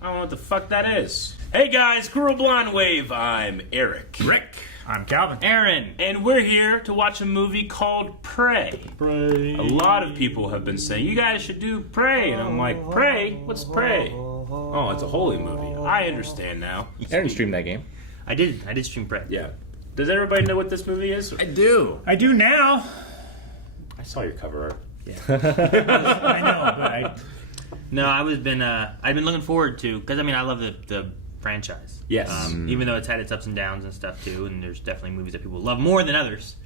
I don't know what the fuck that is. Hey guys, Cruel Blonde Wave. I'm Eric. Rick. I'm Calvin. Aaron. And we're here to watch a movie called Prey. Prey. A lot of people have been saying, you guys should do Prey. And I'm like, Prey? What's Prey? Oh, it's a holy movie. I understand now. Aaron streamed that game. I did stream Prey. Yeah. Does everybody know what this movie is? I do. I do now. I saw your cover art. I know, but No, I've been looking forward to, because I mean I love the franchise. Yes. Even though it's had its ups and downs and stuff too, and there's definitely movies that people love more than others.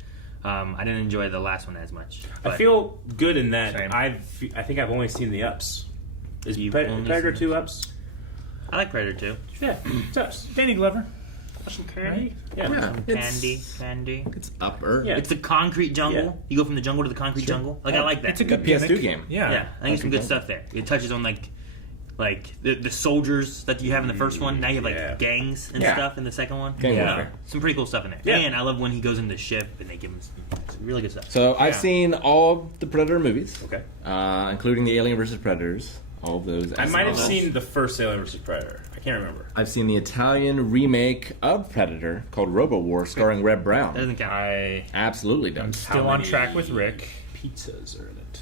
I didn't enjoy the last one as much. I feel good in that Same. I think I've only seen the ups. Is You've only Predator seen 2 ups? I like Predator 2. Yeah, it's ups. Danny Glover. Candy? Yeah. Candy. It's upper. Yeah. It's the concrete jungle. Yeah. You go from the jungle to the concrete jungle. Like I like that. It's a good PS2 gimmick. game. Yeah. Yeah, I think there's some good stuff there. It touches on like the soldiers that you have in the first one. Now you have like Yeah. gangs and Yeah. stuff in the second one. Gang Yeah. warfare. Some pretty cool stuff in there. Yeah. And I love when he goes in the ship and they give him some really good stuff. So I've Yeah. seen all the Predator movies, Okay. including the Alien vs. Predators. All of those. I might have SNLs. seen the first Alien vs. Predator. I can't remember. I've seen the Italian remake of Predator called Robo War, starring Reb That Brown. doesn't count. I Absolutely am does. still on track with Rick. Pizzas are in it.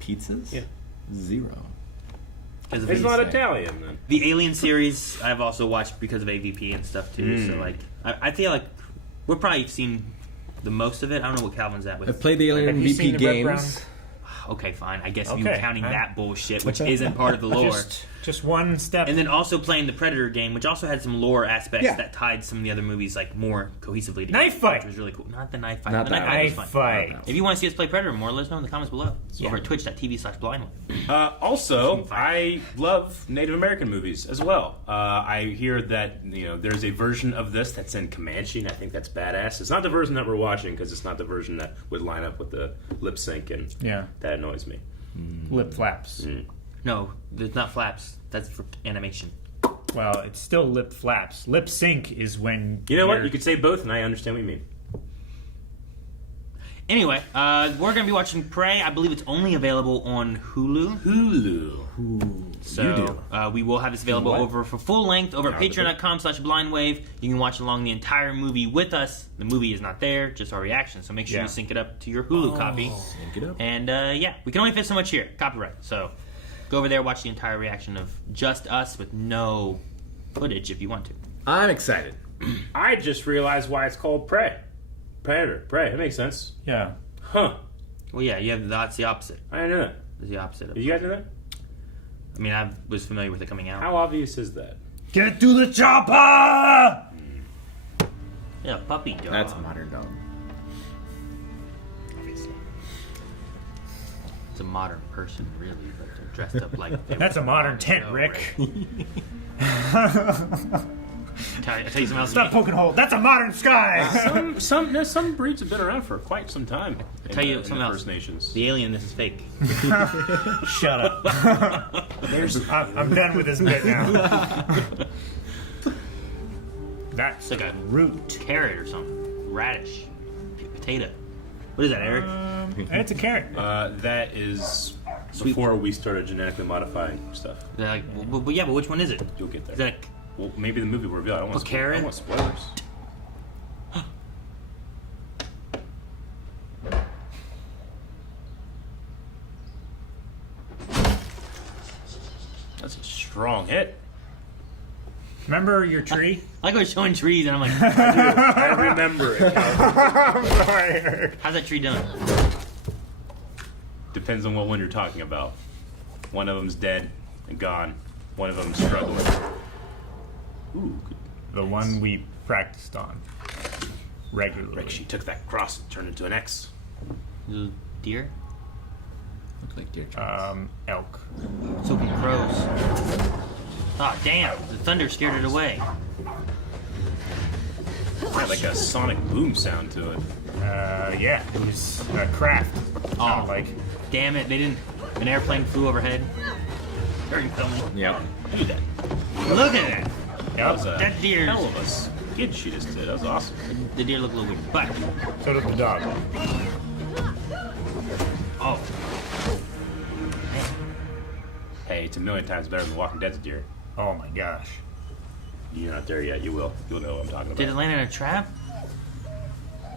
Pizzas? Yeah. 0. Because of It's the, not say? Italian then. the Alien series, I've also watched because of AVP and stuff too. So like, I feel like we're probably seen the most of it. I don't know what Calvin's at with. I've played the Alien Have you seen VP the Reb games. Okay, fine. I guess Okay, you're counting huh? that bullshit, which isn't part of the lore. Just one step. And then also playing the Predator game, which also had some lore aspects Yeah. that tied some of the other movies like more cohesively together. Knife fight! Which was really cool. Not the knife fight. Not the that knife fight was Knife fun. fight. If you want to see us play Predator more, let us know in the comments below. Yeah. Over at twitch.tv/blindwave. Also, I love Native American movies as well. I hear that there's a version of this that's in Comanche, and I think that's badass. It's not the version that we're watching because it's not the version that would line up with the lip sync, and Yeah. that annoys me. Lip flaps. No, there's not flaps. That's for animation. Well, it's still lip flaps. Lip sync is when You know what? you're- You could say both, and I understand what you mean. Anyway, we're going to be watching Prey. I believe it's only available on Hulu. Hulu. So we will have this available What? over for full length over at the patreon.com/blindwave. You can watch along the entire movie with us. The movie is not there, just our reaction. So make sure Yeah. you sync it up to your Hulu copy. Sync it up. And yeah, we can only fit so much here. Copyright. So go over there, watch the entire reaction of just us with no footage if you want to. I'm excited. I just realized why it's called Prey. Predator. Prey. That makes sense. Yeah. Huh. Well, yeah, that's the opposite. I didn't know that. It's the opposite of. Did you guys know that? I mean, I was familiar with it coming out. How obvious is that? Get to the chopper! Yeah, puppy dog. That's a modern dog. Obviously. It's a modern person, really, but they're dressed up like. they That's were a modern long tent, ago, Rick. right? I'll tell you something else. Stop poking holes. That's a modern sky! Some breeds have been around for quite some time. tell you in something the else. First Nations. The alien, this is fake. Shut up. I'm done with this bit now. That's It's like a root. carrot or something. Radish. Potato. What is that, Eric? It's a carrot. That is before we started genetically modifying stuff. They're like, well, yeah, but which one is it? You'll get there. Is that Well, maybe the movie will reveal. I don't want A spoil- I carrot? don't want spoilers. That's a strong hit. Remember your tree? I like we're showing trees, and I'm like, I remember it. I'm sorry. how's that tree done? Depends on what one you're talking about. One of them's dead and gone. One of them's struggling. Ooh, good. The one we practiced on regularly. Rick, she took that cross and turned it into an X. Little deer? Look like deer. Elk. So can crows. Ah, damn. The thunder scared it away. Had like a sonic boom sound to it. Yeah, it was craft. Sounded like. Damn it, they didn't. An airplane flew overhead. Very filming. Yep. Look at that. Look at that. That was a That deer's- hell of a skid she just did. That was awesome. The deer looked a little weird. But, So did the dog. oh. Hey, it's a million times better than Walking Dead's deer. Oh my gosh. You're not there yet. You will. You'll know what I'm talking about. Did it land in a trap?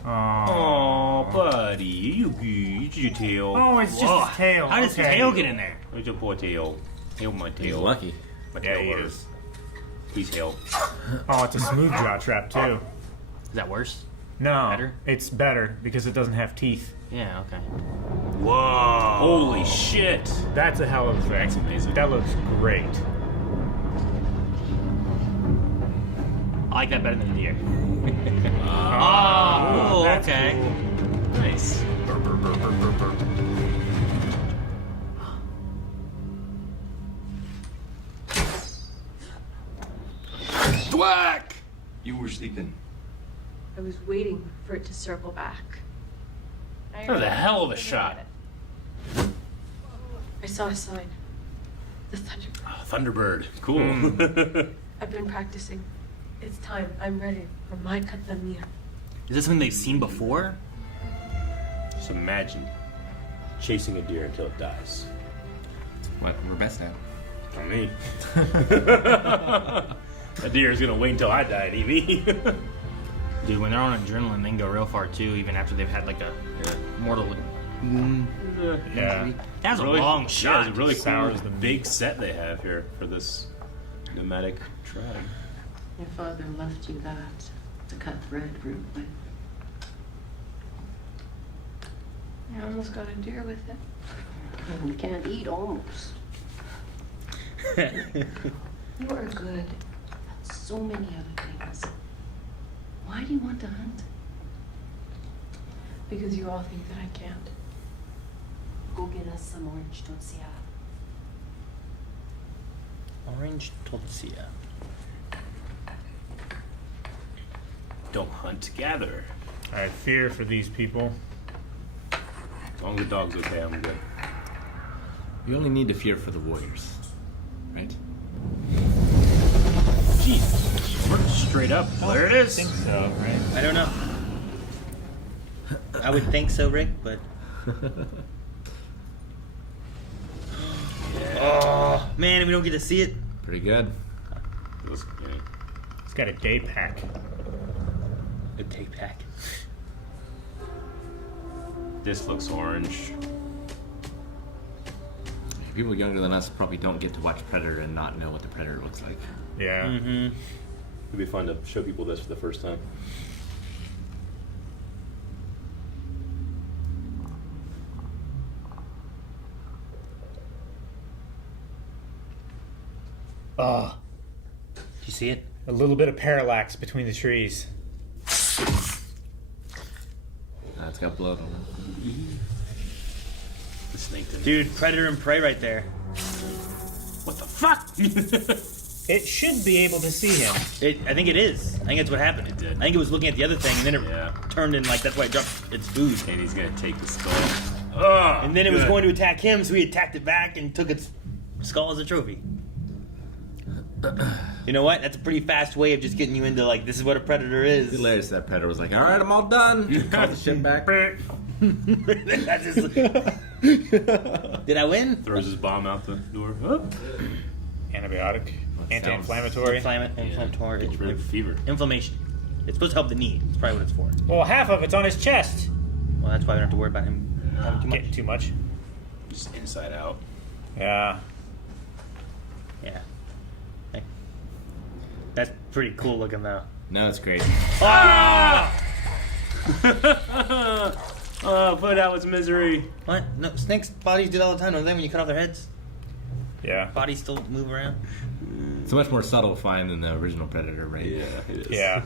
Oh, buddy, you your tail. Oh, it's just Whoa. his tail. How does okay. tail get in there? Where's your poor tail? Hail my He's tail. lucky. My Yeah, tail he hurts. is. He's hail. Oh, it's a smooth jaw trap too. Is that worse? No, Better? it's better because it doesn't have teeth. Yeah, okay. Whoa! Holy shit! That's a hell of a That's amazing. That looks great. I like that better than the deer. Oh, that's okay. cool. Nice. Thwack! You were sleeping. I was waiting for it to circle back. That was a hell of a shot. I saw a sign. The Thunderbird. Oh, Thunderbird. Cool. I've been practicing. It's time. I'm ready for my Katamir. Is this something they've seen before? Just imagine chasing a deer until it dies. What we're best at. Not me. A deer is gonna wait until I die and eat me. Dude, when they're on adrenaline, they can go real far too, even after they've had like a mortal wound. Yeah. That was a Really- long Yeah, shot. it's a really cool, Sours the big set they have here for this nomadic tribe. Your father left you that to cut bread root with. I almost got a deer with it. And you can't eat almost. You are good. So many other things. Why do you want to hunt? Because you all think that I can't. Go get us some orange tortilla. Orange tortilla. Don't hunt, gather. I fear for these people. As long as the dog's okay, I'm good. You only need to fear for the warriors, right? Jeez, we're straight up. There it I is. think so, right? I don't know. I would think so, Rick, but. Oh, man, we don't get to see it. Pretty good. Let's- yeah. It's got a day pack. A tape pack. This looks orange. People younger than us probably don't get to watch Predator and not know what the Predator looks like. Yeah. Mm-hmm. It'd be fun to show people this for the first time. Oh, Did you see it? a little bit of parallax between the trees. It's got blood on it. The snake didn't. Dude, Predator and Prey right there. What the fuck? It should be able to see him. I think it is. I think that's what happened. It did. I think it was looking at the other thing, and then it Yeah. turned in like that's why it dropped its food. And he's gonna take the skull. Oh, And then it was good. going to attack him, so he attacked it back and took its skull as a trophy. You know what? That's a pretty fast way of just getting you into like this is what a predator It's is. hilarious that Predator was like, all right, I'm all done. Called the ship back. That's just- Did I win? Throws his bomb out the door. Oh. Antibiotic, anti-inflammatory. Inflammatory. Gets rid of fever. Inflammation. It's supposed to help the knee. That's probably what it's for. Well, half of it's on his chest. Well, that's why we don't have to worry about him having too much. Getting too much. Just inside out. Yeah. Yeah. Hey. That's pretty cool looking though. No, it's great. Oh, put out its misery. What? No, snakes' bodies do that all the time, don't they? When you cut off their heads, Yeah. bodies still move around. It's a much more subtle find than the original Predator, right? Yeah, it is. Yeah.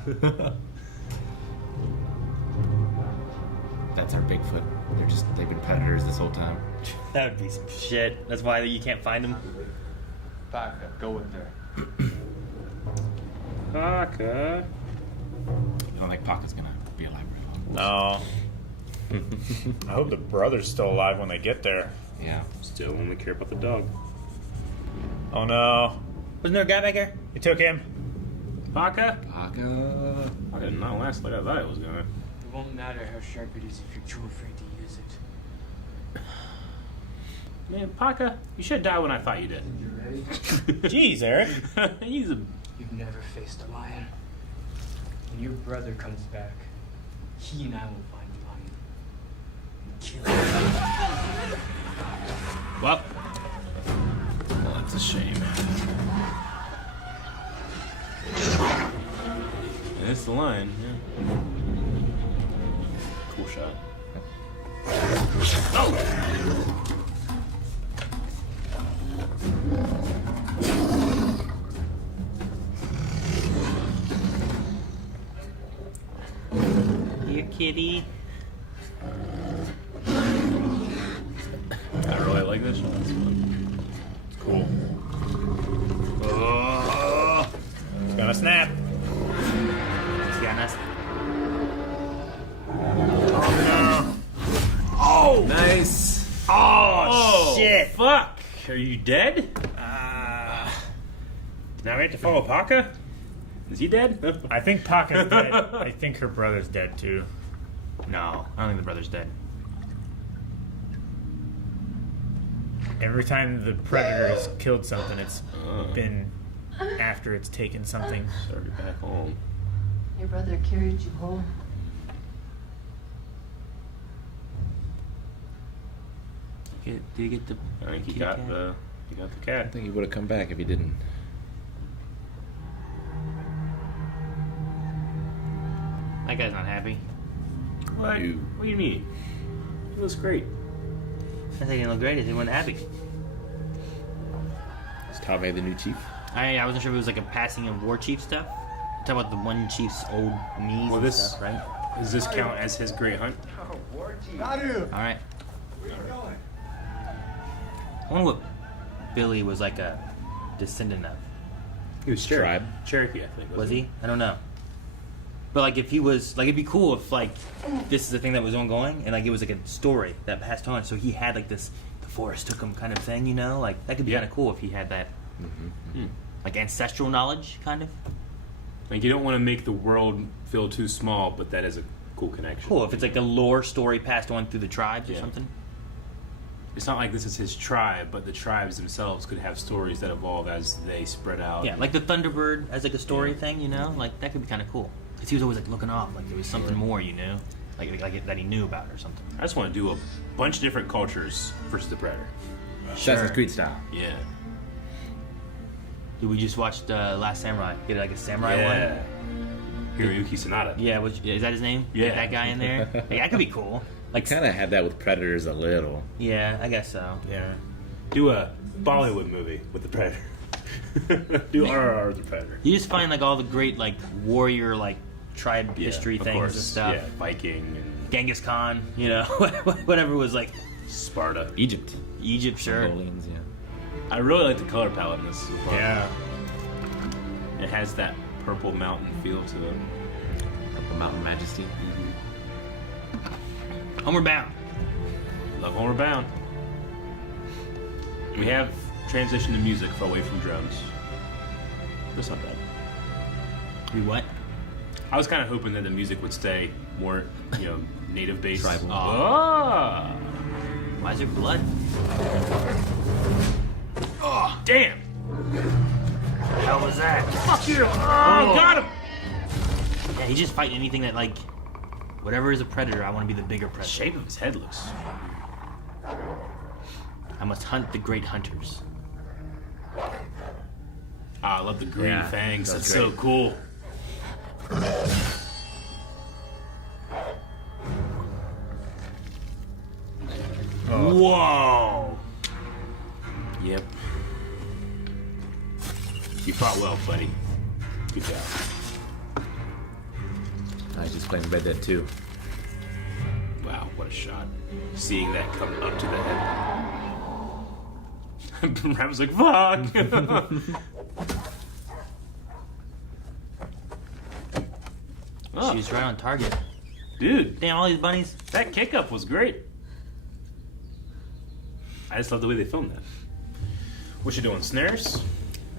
That's our Bigfoot. They've been predators this whole time. That would be some shit. That's why you can't find them. Baka, go in there. Paka. I don't think Paca's gonna be alive very long. No. I hope the brother's still alive when they get there. Yeah. Still only care about the dog. Oh no. Wasn't there a guy back here? They took him. Paka? Paca. I did not last like I thought it was gonna. It won't matter how sharp it is if you're too afraid to use it. Man, Paka, you should die when I thought you did. ready? Jeez, Eric. He's a. You've never faced a lion. When your brother comes back, he and I will find the lion and kill him. Well, that's a shame. And it's the line, yeah. Cool shot. Oh! Here, kitty. I really like this shot. It's fun. It's cool. Oh! It's gonna snap. He's got us. Oh no. Nice. Oh, shit. Fuck! Are you dead? Now we have to follow Paka? Is he dead? I think Paka's dead. I think her brother's dead too. No, I don't think the brother's dead. Every time the predator has killed something, it's been after it's taken something. Sorry, back home. Your brother carried you home. Did you get the? I think he kitty got cat? the I cat. think he would have come back if he didn't. That guy's not happy. What? You. What do you mean? He looks great. I think he didn't look great. He wasn't happy. Is Tave the new chief? I wasn't sure if it was like a passing of war chief stuff. Talk about the one chief's old knees Well, and this- stuff, right? Does this count as his great hunt? All right. I wonder what Billy was like a descendant of. He was Tribe. Cherokee, I think. Was he? I don't know. But like, if he was like, it'd be cool if like this is the thing that was ongoing, and like it was like a story that passed on. So he had like this, the forest took him kind of thing, you know? Like that could be Yeah. kind of cool if he had that, like ancestral knowledge, kind of. Like, you don't want to make the world feel too small, but that is a cool connection. Cool if it's like a lore story passed on through the tribes or Yeah. something. It's not like this is his tribe, but the tribes themselves could have stories that evolve as they spread out. Yeah, like the Thunderbird as like a story thing, you know? Like that could be kind of cool. Because he was always like looking off, like there was something more, you know? Like that he knew about or something. I just want to do a bunch of different cultures versus the Predator. Assassin's Creed style. Yeah. Dude, we just watched Last Samurai. Get like a samurai one. Hiroyuki Sanada. Yeah, is that his name? Yeah. Get that guy in there. Like, that could be cool. Like, Kind of had that with Predators a little. yeah, I guess so. Yeah. Do a Bollywood movie with the Predator. Do RRR the Predator. You just find like all the great like warrior like tribe Yeah, history of things course. and stuff. Yeah, Viking and Genghis Khan, you know, whatever was like Sparta. Egypt. Egypt, sure. Mongolians, yeah. I really like the color palette in this. as well. Yeah. It has that purple mountain feel to it. Purple Mountain Majesty. Homeward Bound. Love Homeward Bound. We have transitioned to music for Away from Drums. That's not bad. We what? I was kind of hoping that the music would stay more, native based. Tribal. Ah. Why is there blood? Oh, damn! How was that? Fuck you! Oh, got him! Yeah, he's just fighting anything that like, whatever is a predator. I want to be the bigger The predator. shape of his head looks. I must hunt the great hunters. Ah, I love the green Yeah, fangs. that's That's so great. cool. Whoa! Yep. You fought well, buddy. Good job. I was just playing Red Dead 2. Wow, what a shot. Seeing that come up to the head. Ram's like, fuck! Oh, She was right on target. dude, Damn, all these bunnies. that kick up was great. I just love the way they filmed that. What you doing, snares?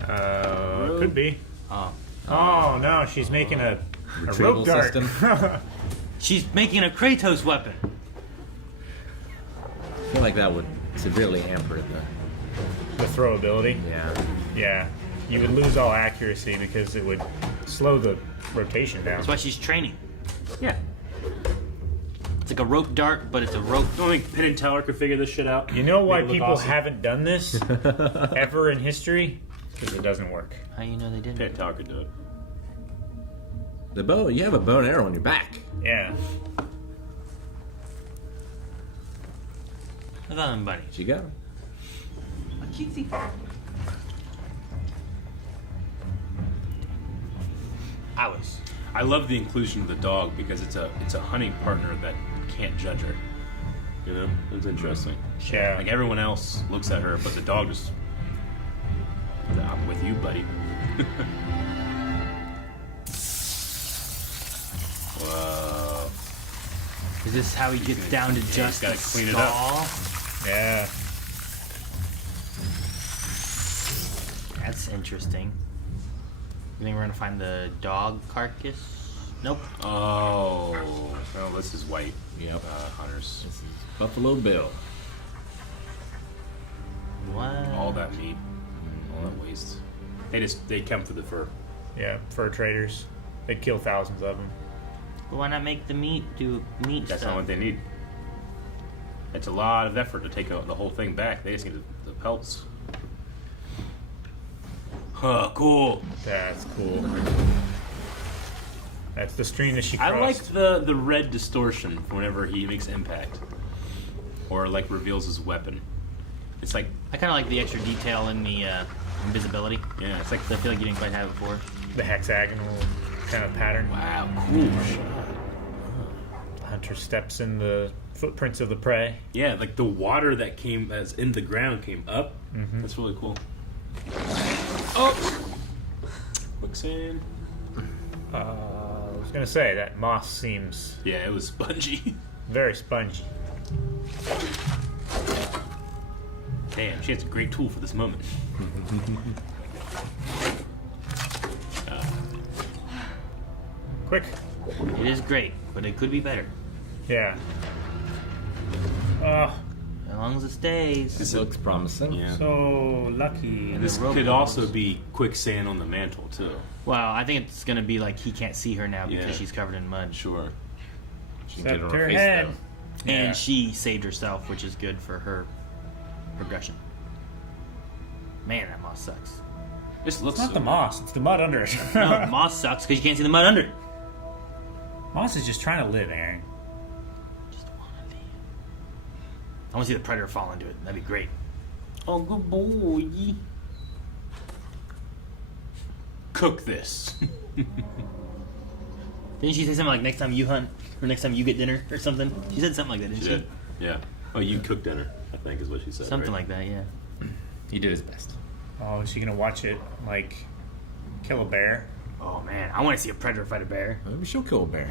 Could be. Oh. Oh no, she's making a Retrieval rope dart. system. She's making a Kratos weapon. I feel like that would severely hamper the The throw ability. Yeah. Yeah. You would lose all accuracy because it would slow the rotation down. That's why she's training. Yeah. It's like a rope dart, but it's a rope. Don't think Penn and Teller could figure this shit out. You know why Make it look people awesome. haven't done this ever in history? Because it doesn't work. How you know they didn't? Penn and Teller could do it. The bow. You have a bow and arrow on your back. Yeah. Look at them, buddy. You go. A cutesy. I love the inclusion of the dog because it's a hunting partner that can't judge her. You know, it's interesting. Yeah. Like everyone else looks at her, but the dog just. I'm with you, buddy. Whoa. Is this how he gets down to he's just gotta the clean it up. skull? Yeah. That's interesting. You think we're gonna find the dog carcass? Nope. Oh. Well, this is white. Yep. Hunters. This is Buffalo Bill. What? All that meat. All that waste. They come for the fur. Yeah. Fur traders. They kill thousands of them. But why not make the meat do meat That's stuff? not what they need. It's a lot of effort to take the whole thing back. They just need the pelts. Huh, cool. That's cool. That's the stream that she crossed. I like the red distortion whenever he makes impact. Or like reveals his weapon. It's like, I kind of like the extra detail in the invisibility. yeah, it's like, 'Cause I feel like you didn't quite have it before. the hexagonal kind of pattern. wow, cool shot. The hunter steps in the footprints of the prey. Yeah, like the water that's in the ground came up. That's really cool. Oh! Quicksand. I was gonna say that moss seems Yeah, it was spongy. very spongy. Damn, she has a great tool for this moment. Quick. It is great, but it could be better. Yeah. Oh, As long as it stays. This looks promising. Yeah. so lucky. And this the rope could walls. also be quicksand on the mantle, too. Well, I think it's gonna be like he can't see her now because Yeah. she's covered in mud. Sure. She can get Except on her her face head. though. Yeah. And she saved herself, which is good for her progression. Man, that moss sucks. This looks It's not so the moss, it's the mud under it. No, moss sucks because you can't see the mud under it. Moss is just trying to live, Aaron. Just wanna leave. I want to see the predator fall into it. That'd be great. Oh, good boy. Cook this. Didn't she say something like next time you hunt or next time you get dinner or something? She said something like that, didn't She she? did. Yeah. Oh, you cook dinner, I think is what she said. Something right? like that, yeah. He did his best. Oh, is she gonna watch it like kill a bear? Oh man, I want to see a predator fight a bear. Maybe she'll kill a bear.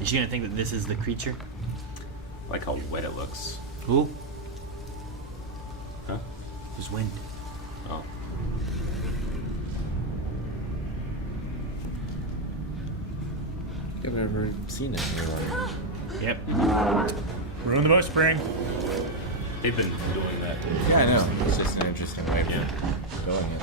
Is she gonna think that this is the creature? I like how wet it looks. Who? Huh? There's wind. Oh. I've never seen it in real life. Yep. Ruin the boat spring. They've been doing that. Yeah, I know. It's just an interesting way of Yeah. doing it.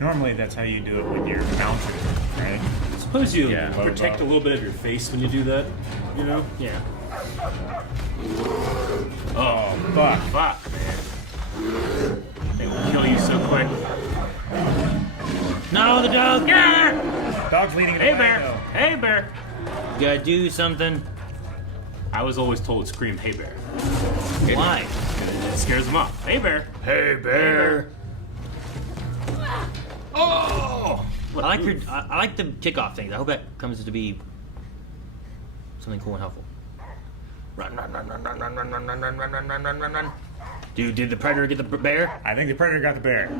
Normally, that's how you do it when you're mounted, right? Suppose you Yeah. protect a little bit of your face when you do that, you know? Yeah. Oh, fuck. Fuck, man. They will kill you so quick. No, the dog! Yeah! Dog's leading it Hey, away, bear! though. Hey, bear! You gotta do something. I was always told scream, hey, bear. Why? It scares them off. Hey, bear! Hey, bear! Oh! I like her. I like the kickoff things. I hope that comes to be something cool and helpful. Run, run, run, run, run, run, run, run, run, run, run, run, run, run, run, run. Dude, did the predator get the bear? I think the predator got the bear.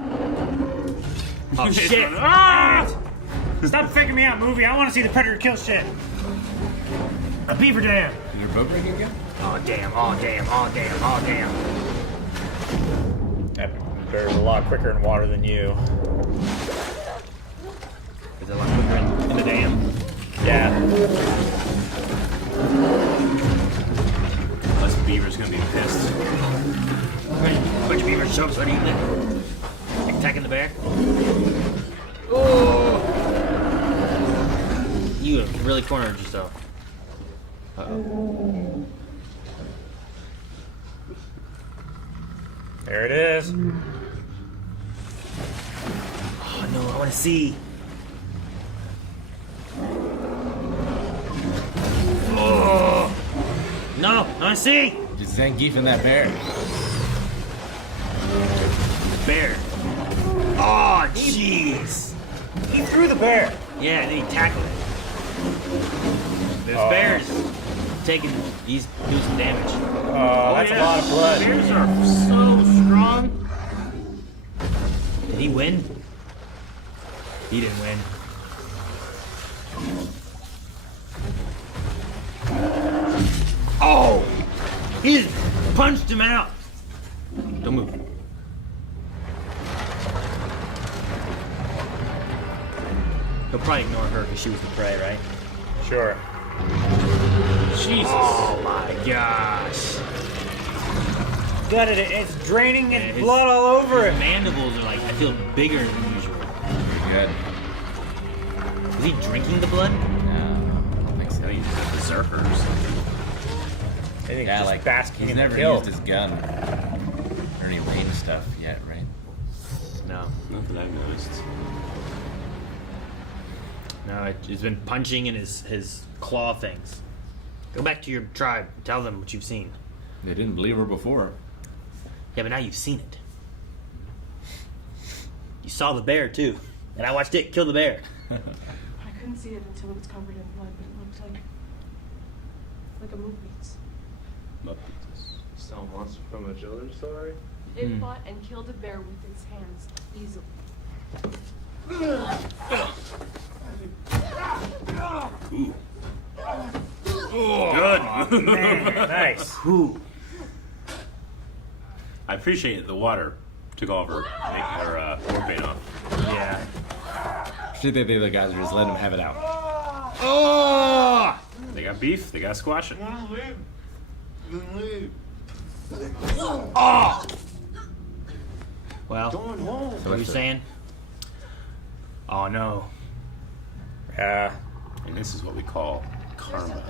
Oh shit! Ah! Stop faking me out, movie. I want to see the predator kill shit. A beaver dam. Did your boat break again? Oh damn! Oh damn! Oh damn! Oh damn! That bear's a lot quicker in water than you. Is it a lot quicker in the dam? Yeah. Let's beaver's gonna be pissed. Bunch of beavers show up, start eating it. Attacking the bear. Oh! You have really cornered yourself. Uh-oh. There it is. Oh no, I want to see. Oh! No, I want to see! Just Zangief and that bear. Bear. Oh, jeez. He threw the bear. Yeah, then he tackled it. This bear's he's doing some damage. Oh, that's a lot of blood. Bears are so strong. Did he win? He didn't win. Oh! He just punched him out. Don't move. He'll probably ignore her because she was the prey, right? Sure. Jesus. Oh my gosh. Got it. It's draining Yeah, its his- blood all over His it. mandibles are like, I feel bigger than usual. Good. Is he drinking the blood? No, I don't think so. I think he's a berserker or something. I think Yeah, just like basking he's in the never kill. used his gun or any range stuff yet, right? No. Not that I've noticed. No, he's been punching in his claw things. Go back to your tribe. Tell them what you've seen. They didn't believe her before. Yeah, but now you've seen it. You saw the bear too, and I watched it kill the bear. I couldn't see it until it was covered in blood, but it looked like a movie's. Some monster from a children's story? It fought and killed a bear with its hands easily. Good. Man, nice. Ooh. I appreciate the water took all of her war paint off. Yeah. Should they the guys are just letting him have it out? Oh! They got beef. They got squash it. Oh! Well, what are you saying? Oh no. Yeah. And this is what we call karma.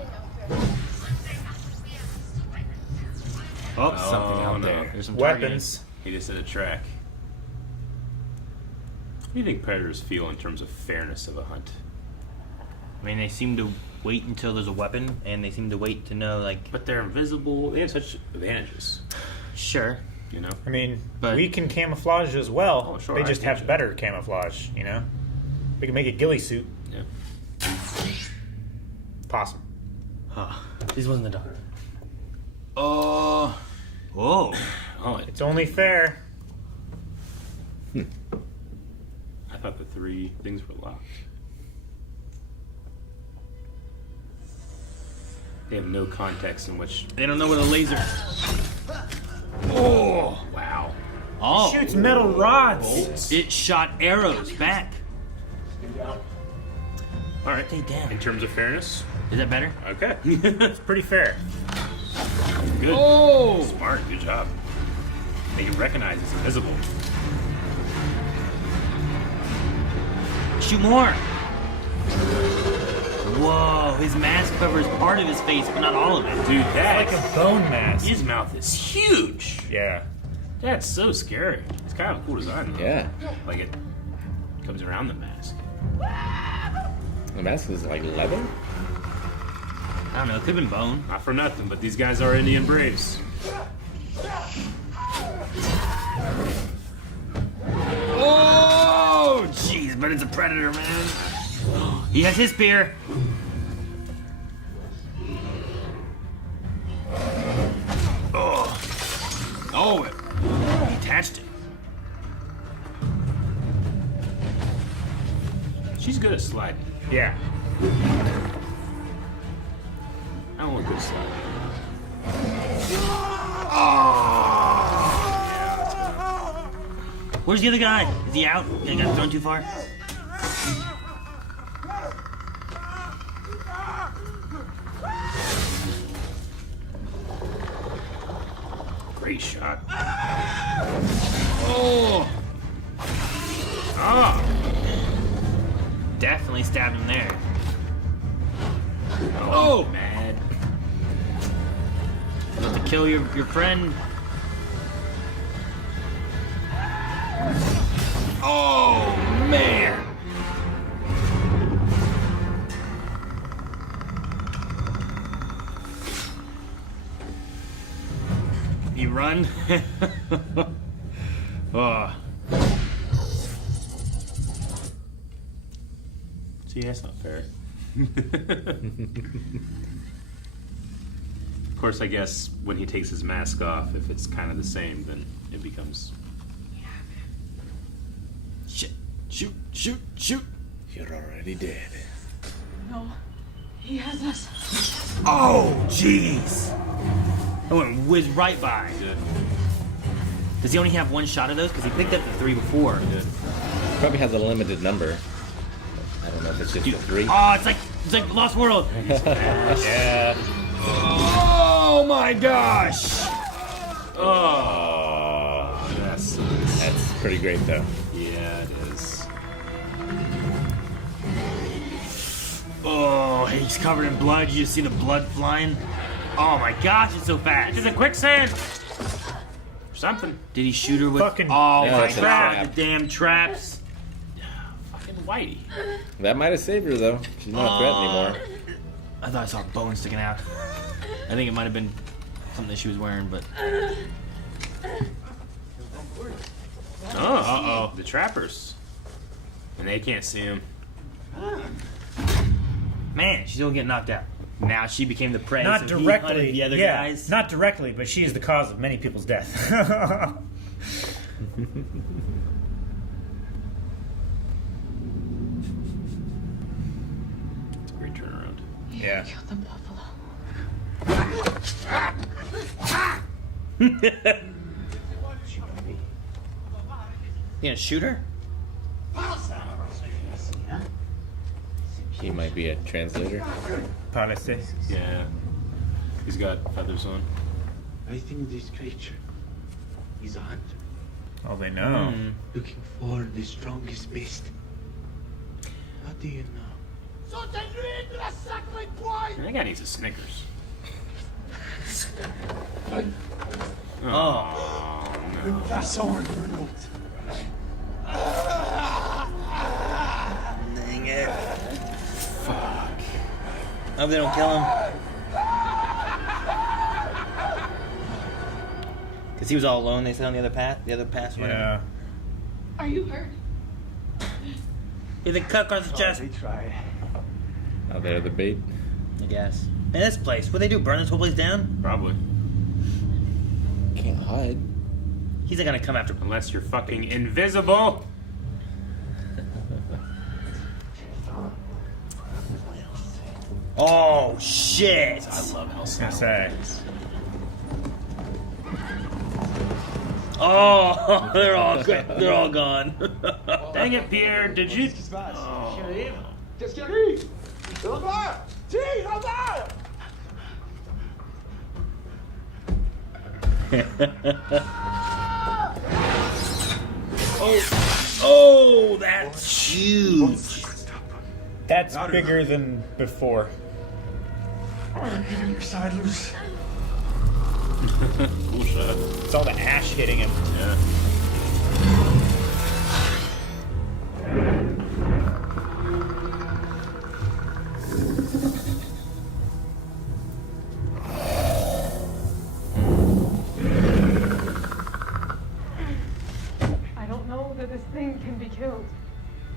Oh, Something out no. there. there's some Weapons. He just hit a track. What do you think predators feel in terms of fairness of a hunt? I mean, they seem to wait until there's a weapon, and they seem to wait to know, like, But they're invisible. They have such advantages, sure. you know? I mean, But- we can camouflage as well. Oh, sure, They I just get have you. better camouflage, you know? We can make a ghillie suit. Yeah. Possum. Huh. This wasn't the dog. Oh. Whoa. Oh, It's only fair. I thought the three things were locked. They have no context in which. They don't know what a laser. Oh. Wow. Oh. Shoots metal rods. It shot arrows back. All right. Stay down. In terms of fairness, Is that better? okay. It's pretty fair. Good. Oh. Smart. Good job. They can recognize it's invisible. Shoot more. Whoa. His mask covers part of his face, but not all of it. Dude, Like a bone mask. his mouth is huge. Yeah. That's so scary. It's kind of a cool design. Though. Yeah. Like it comes around the mask. The mask is like leather? I don't know. It could have been bone. Not for nothing, but these guys are Indian Braves. Oh, jeez, but it's a predator, man. He has his spear. Oh, he attached it. She's good at sliding. Yeah. I don't want good sliding. Where's the other guy? Is he out? He got thrown too far? shot. Oh! Ah! Definitely stabbed him there. Oh! Mad. You have to kill your friend. Oh, man! You run? Oh. See, that's not fair. Of course, I guess when he takes his mask off, if it's kind of the same, then it becomes. Shit. Shoot, shoot, shoot. You're already dead. No. He has us. Oh, jeez. That went whiz right by. Good. Does he only have one shot of those? Because he picked up the 3 before. Good. Probably has a limited number. I don't know if it's just a 3. Oh, it's like Lost World. Yeah. Oh my gosh. Oh, That's pretty great, though. yeah, it is. Oh, he's covered in blood. You just see the blood flying. Oh my gosh, it's so fast. It's a quicksand. Something. Did he shoot her with? Fucking- Oh Yeah, my it's a god, trap. the damn traps. Fucking Whitey. That might have saved her, though. She's not a threat anymore. I thought I saw a bone sticking out. I think it might have been something that she was wearing, but Oh, uh-oh. The trappers. And they can't see him. man, she's gonna get knocked out. Now she became the prey. Not so he hunted directly. the other yeah, guys. not directly, but she is the cause of many people's death. It's a great turnaround. yeah. Killed the buffalo. You gonna shoot her? He might be a translator. Parece. Yeah. He's got feathers on. I think this creature is a hunter, Oh, they know. looking for the strongest beast. How do you know? That guy needs a Snickers. Oh. No. Dang it. Fuck. I hope they don't kill him. Because he was all alone, they said, on the other path? The other path? Yeah. Are you hurt? Yeah, they cut across the chest. try. Oh, they're the bait. I guess. Man, this place, what they do, burn this whole place down? Probably. Can't hide. He's not gonna come after. Unless you're fucking invisible. Oh, shit! I love how I was gonna say. Oh, they're all good. They're all gone. Dang it, Pierre. Did you? Oh, that's huge. That's bigger than before. Cool shot. It's all the ash hitting him. Yeah. I don't know that this thing can be killed.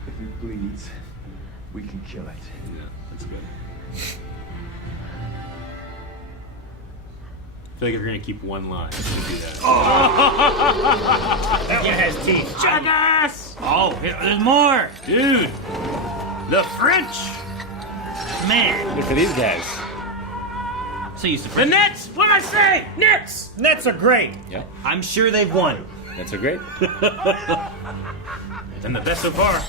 If it bleeds, we can kill it. Yeah, that's good. I feel like if you're gonna keep one line, you do that. That one has teeth. Jackass! Oh, there's more! Dude! The French! Man, Look for these guys. so used to The French. Nets! What did I say? Nets! Nets are great. Yep. I'm sure they've won. That's a great. Done the best so far.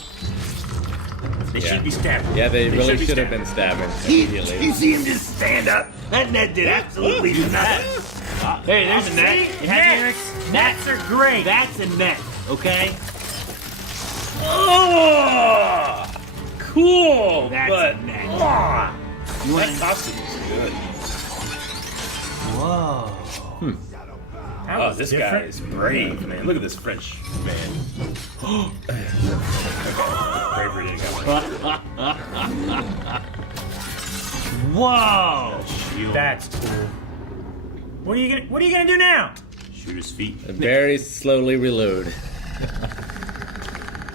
They Yeah. should be stabbing. Yeah, they really be should have stabbing. been stabbing You immediately. see him just stand up? That net did absolutely nothing. Hey, there's a net. It has Nets! Nets are great! That's a net, okay? Oh, cool. That's but a net. oh, You want that costume is good. Whoa. That Oh, was this guy different. is brave, man. Look at this French man. Bravery didn't come. Whoa. Shield, That's cool. What are you gonna do now? shoot his feet. Very slowly reload.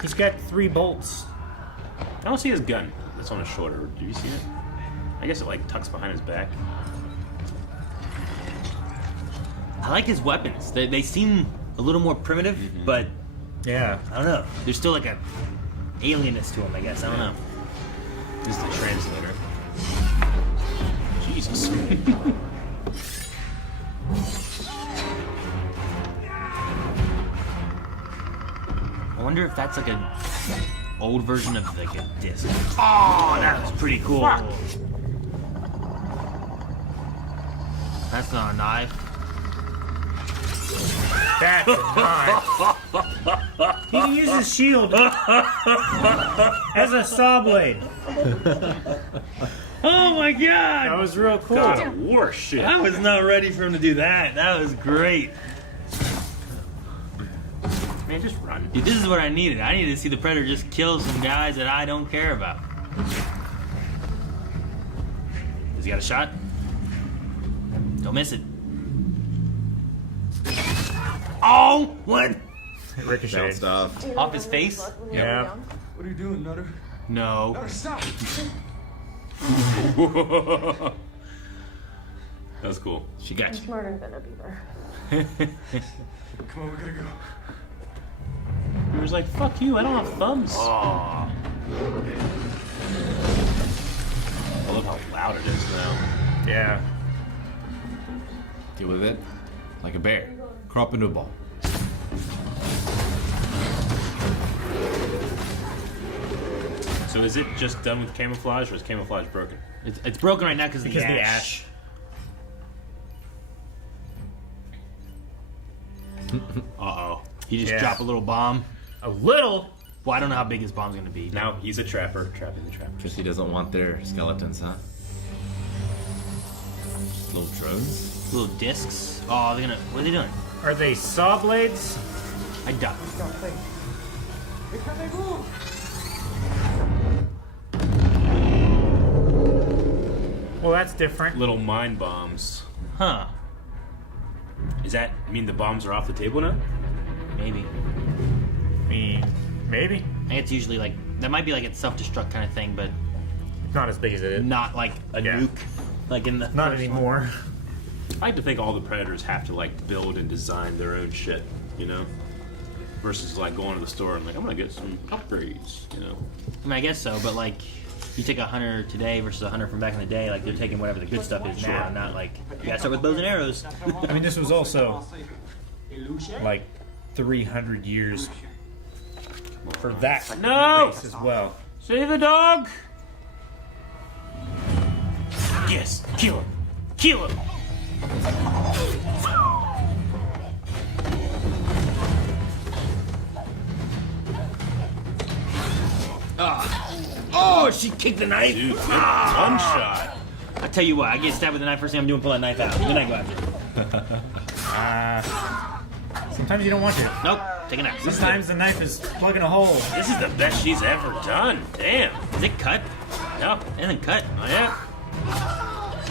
He's got 3 bolts. I don't see his gun. That's on his shoulder. Do you see it? I guess it like tucks behind his back. I like his weapons. They seem a little more primitive, but Yeah. I don't know. There's still like a alienness to him, I guess. I don't know. This is the translator. Jesus. I wonder if that's like a old version of like a disc. Oh, that was pretty cool. That's not a knife. That's a knife. He can use his shield as a saw blade. Oh my god! That was real cool. God of war shit. I was not ready for him to do that. That was great. Man, just run. Dude, this is what I needed. I needed to see the Predator just kill some guys that I don't care about. Has he got a shot? Don't miss it. Oh, what? Ricochet. Bounced off. Off his face? Yeah. What are you doing, Nutter? No. Nutter, stop! That was cool. She got you. Smarter than a beaver. Come on, we gotta go. He was like, fuck you, I don't have thumbs. Oh. I love how loud it is now. Yeah. Deal with it like a bear. Crawl up into a ball. So is it just done with camouflage or is camouflage broken? It's broken right now because of the Because ash. Uh-oh. You just Yeah. drop a little bomb. A little. Well, I don't know how big his bomb's gonna be. Now he's a trapper, trapping the trappers. Because he doesn't want their skeletons, huh? Little drones? Little discs. Oh, they're gonna. What are they doing? Are they saw blades? I duck. Well, that's different. Little mine bombs. Huh? Is that mean the bombs are off the table now? Maybe. I mean, maybe. I think it's usually like that might be like a self-destruct kind of thing, but Not as big as it is. not like a Yeah. nuke, like in the Not first anymore. I like to think all the Predators have to like build and design their own shit, you know? Versus like going to the store and like, I'm gonna get some upgrades, you know? I mean, I guess so, but like, you take a hunter today versus a hunter from back in the day, like they're taking whatever the good stuff is now, not like you gotta start with bows and arrows. I mean, this was also like 300 years for that No! race as well. Save the dog! Yes, kill him! Kill him! Oh, she kicked the knife. Dude, good one shot. I tell you what, I get stabbed with a knife. First thing I'm doing, pull that knife out. Then I go after it. Sometimes you don't want to. Nope, take a knife. Sometimes the knife is plugging a hole. This is the best she's ever done. Damn. Is it cut? No. It isn't cut. Oh, yeah.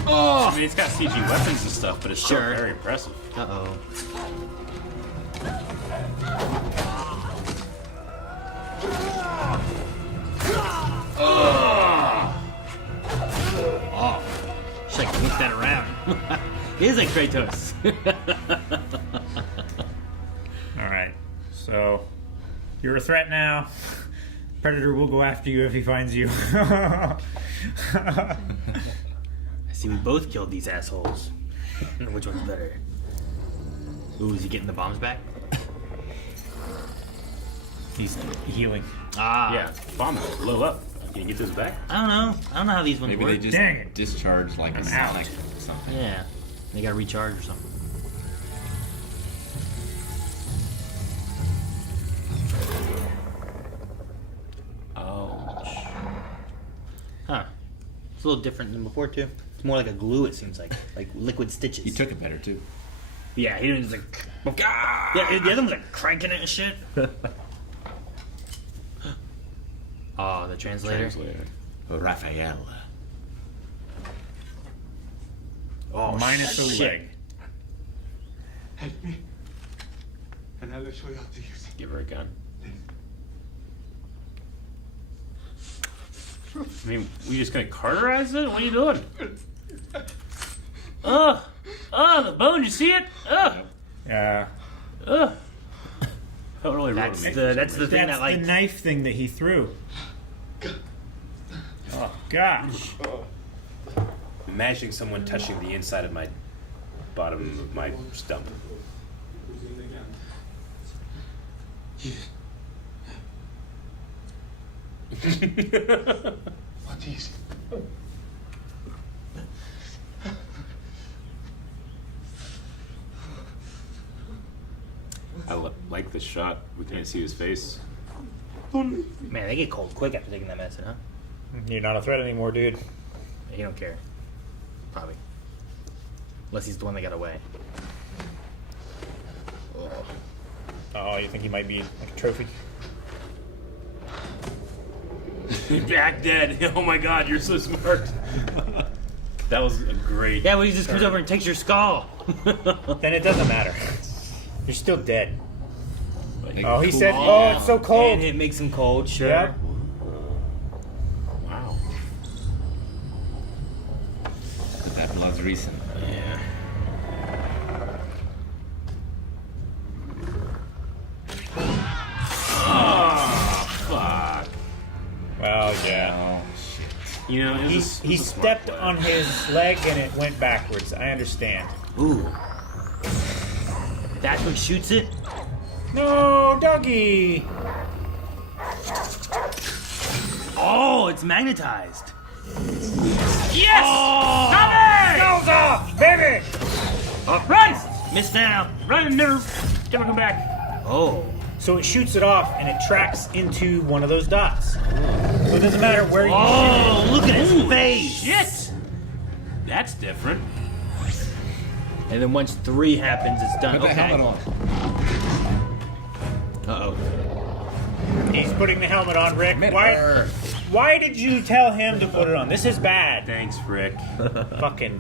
Oh. I mean, it's got CG weapons and stuff, but it's still Sure. very impressive. Uh oh. Oh. Should I whip that around? It is like Kratos. All right. So you're a threat now. Predator will go after you if he finds you. I see we both killed these assholes. Which one's better? Ooh, is he getting the bombs back? He's healing. Ah. Yeah, bombs blow up. Can you get this back? I don't know. I don't know how these ones Maybe work. they just Dang it. discharge like a out. sonic something. Yeah. They gotta recharge or something. It's a little different than before too. It's more like a glue. It seems like liquid stitches. He took it better too. Yeah, he didn't just like. Yeah, the other one's like cranking it and shit. Oh, the translator. Raphael. Oh, Minus a shit. leg. Help me. And I will show you how to use it. Give her a gun. I mean, we just gonna cauterize it? What are you doing? Ugh! The bone, you see it? Ugh! Yeah. Ugh! Felt really wrong That's to me the for that's some the thing That's that like the knife thing that he threw. Oh gosh. reason. Imagining someone touching the inside of my bottom of my stump. What is it? Like the shot. We can't see his face. man, they get cold quick after taking that medicine, huh? You're not a threat anymore, dude. He don't care. Probably. Unless he's the one that got away. Oh, you think he might be like a trophy? Back dead. Oh my god, you're so smart. That was a great. Yeah, well, he just comes over and takes your skull. Then it doesn't matter. You're still dead. Like, Oh, he said, Cool. "Oh, it's so cold." And it makes him cold, sure. Yeah. wow. That blood's recent. Yeah. Fuck. Well, yeah. Oh shit. You know, He this is a smart stepped play. on his leg and it went backwards. I understand. Ooh. That's what shoots it? No, doggy. Oh, it's magnetized. Yes! Nose off, baby. Run! Missed out. Run and never come back. Oh. So it shoots it off and it tracks into one of those dots. So it doesn't matter where you Oh, look at his face. Shit! That's different. And then once 3 happens, it's done. Put the helmet on. Uh-oh. He's putting the helmet on, Rick. Midair. Why did you tell him to put it on? This is bad. Thanks, Rick. Fucking.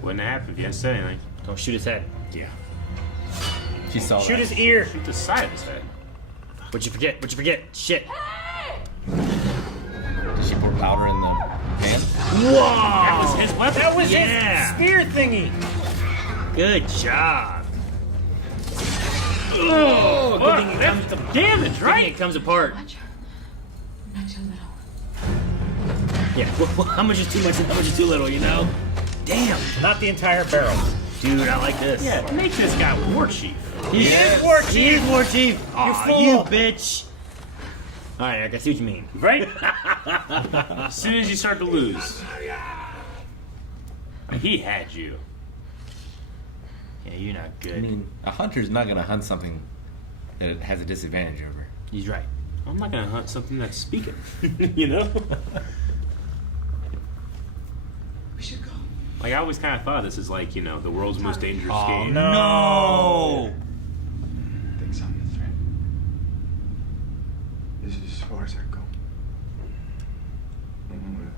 Wouldn't have happened if you hadn't said anything. Don't shoot his head. Yeah. She saw Shoot that. his ear. Shoot the side of his head. What'd you forget? What'd you forget? Shit. Did she pour powder in the pan? Whoa! That was his weapon. That was Yeah. his spear thingy. Good job. Oh, good thing it comes to damage, Right? right? It comes apart. Much a little. Yeah. Well, how much is too much and how much is too little, you know? Damn. Not the entire barrel. Dude, I like this. Yeah, make this guy war chief. He is war He is war chief. Aw, fool. you bitch. All right, I see what you mean. Right? As soon as you start to lose. He had you. Yeah, you're not good. I mean, a hunter's not gonna hunt something that it has a disadvantage over. He's right. I'm not gonna hunt something that's speaking. You know? We should go. Like, I always kind of thought this is like, you know, the world's most dangerous Oh, game. no. Think something threat. This is as far as I go. No more.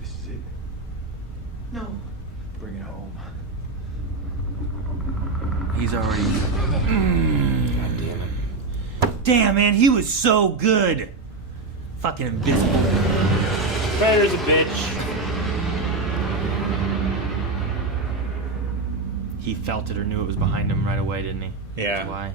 This is it. No. Bring it home. He's already. God damn it. Damn, man, he was so good. Fucking invisible. Predator's a bitch. He felt it or knew it was behind him right away, didn't he? Yeah. That's why.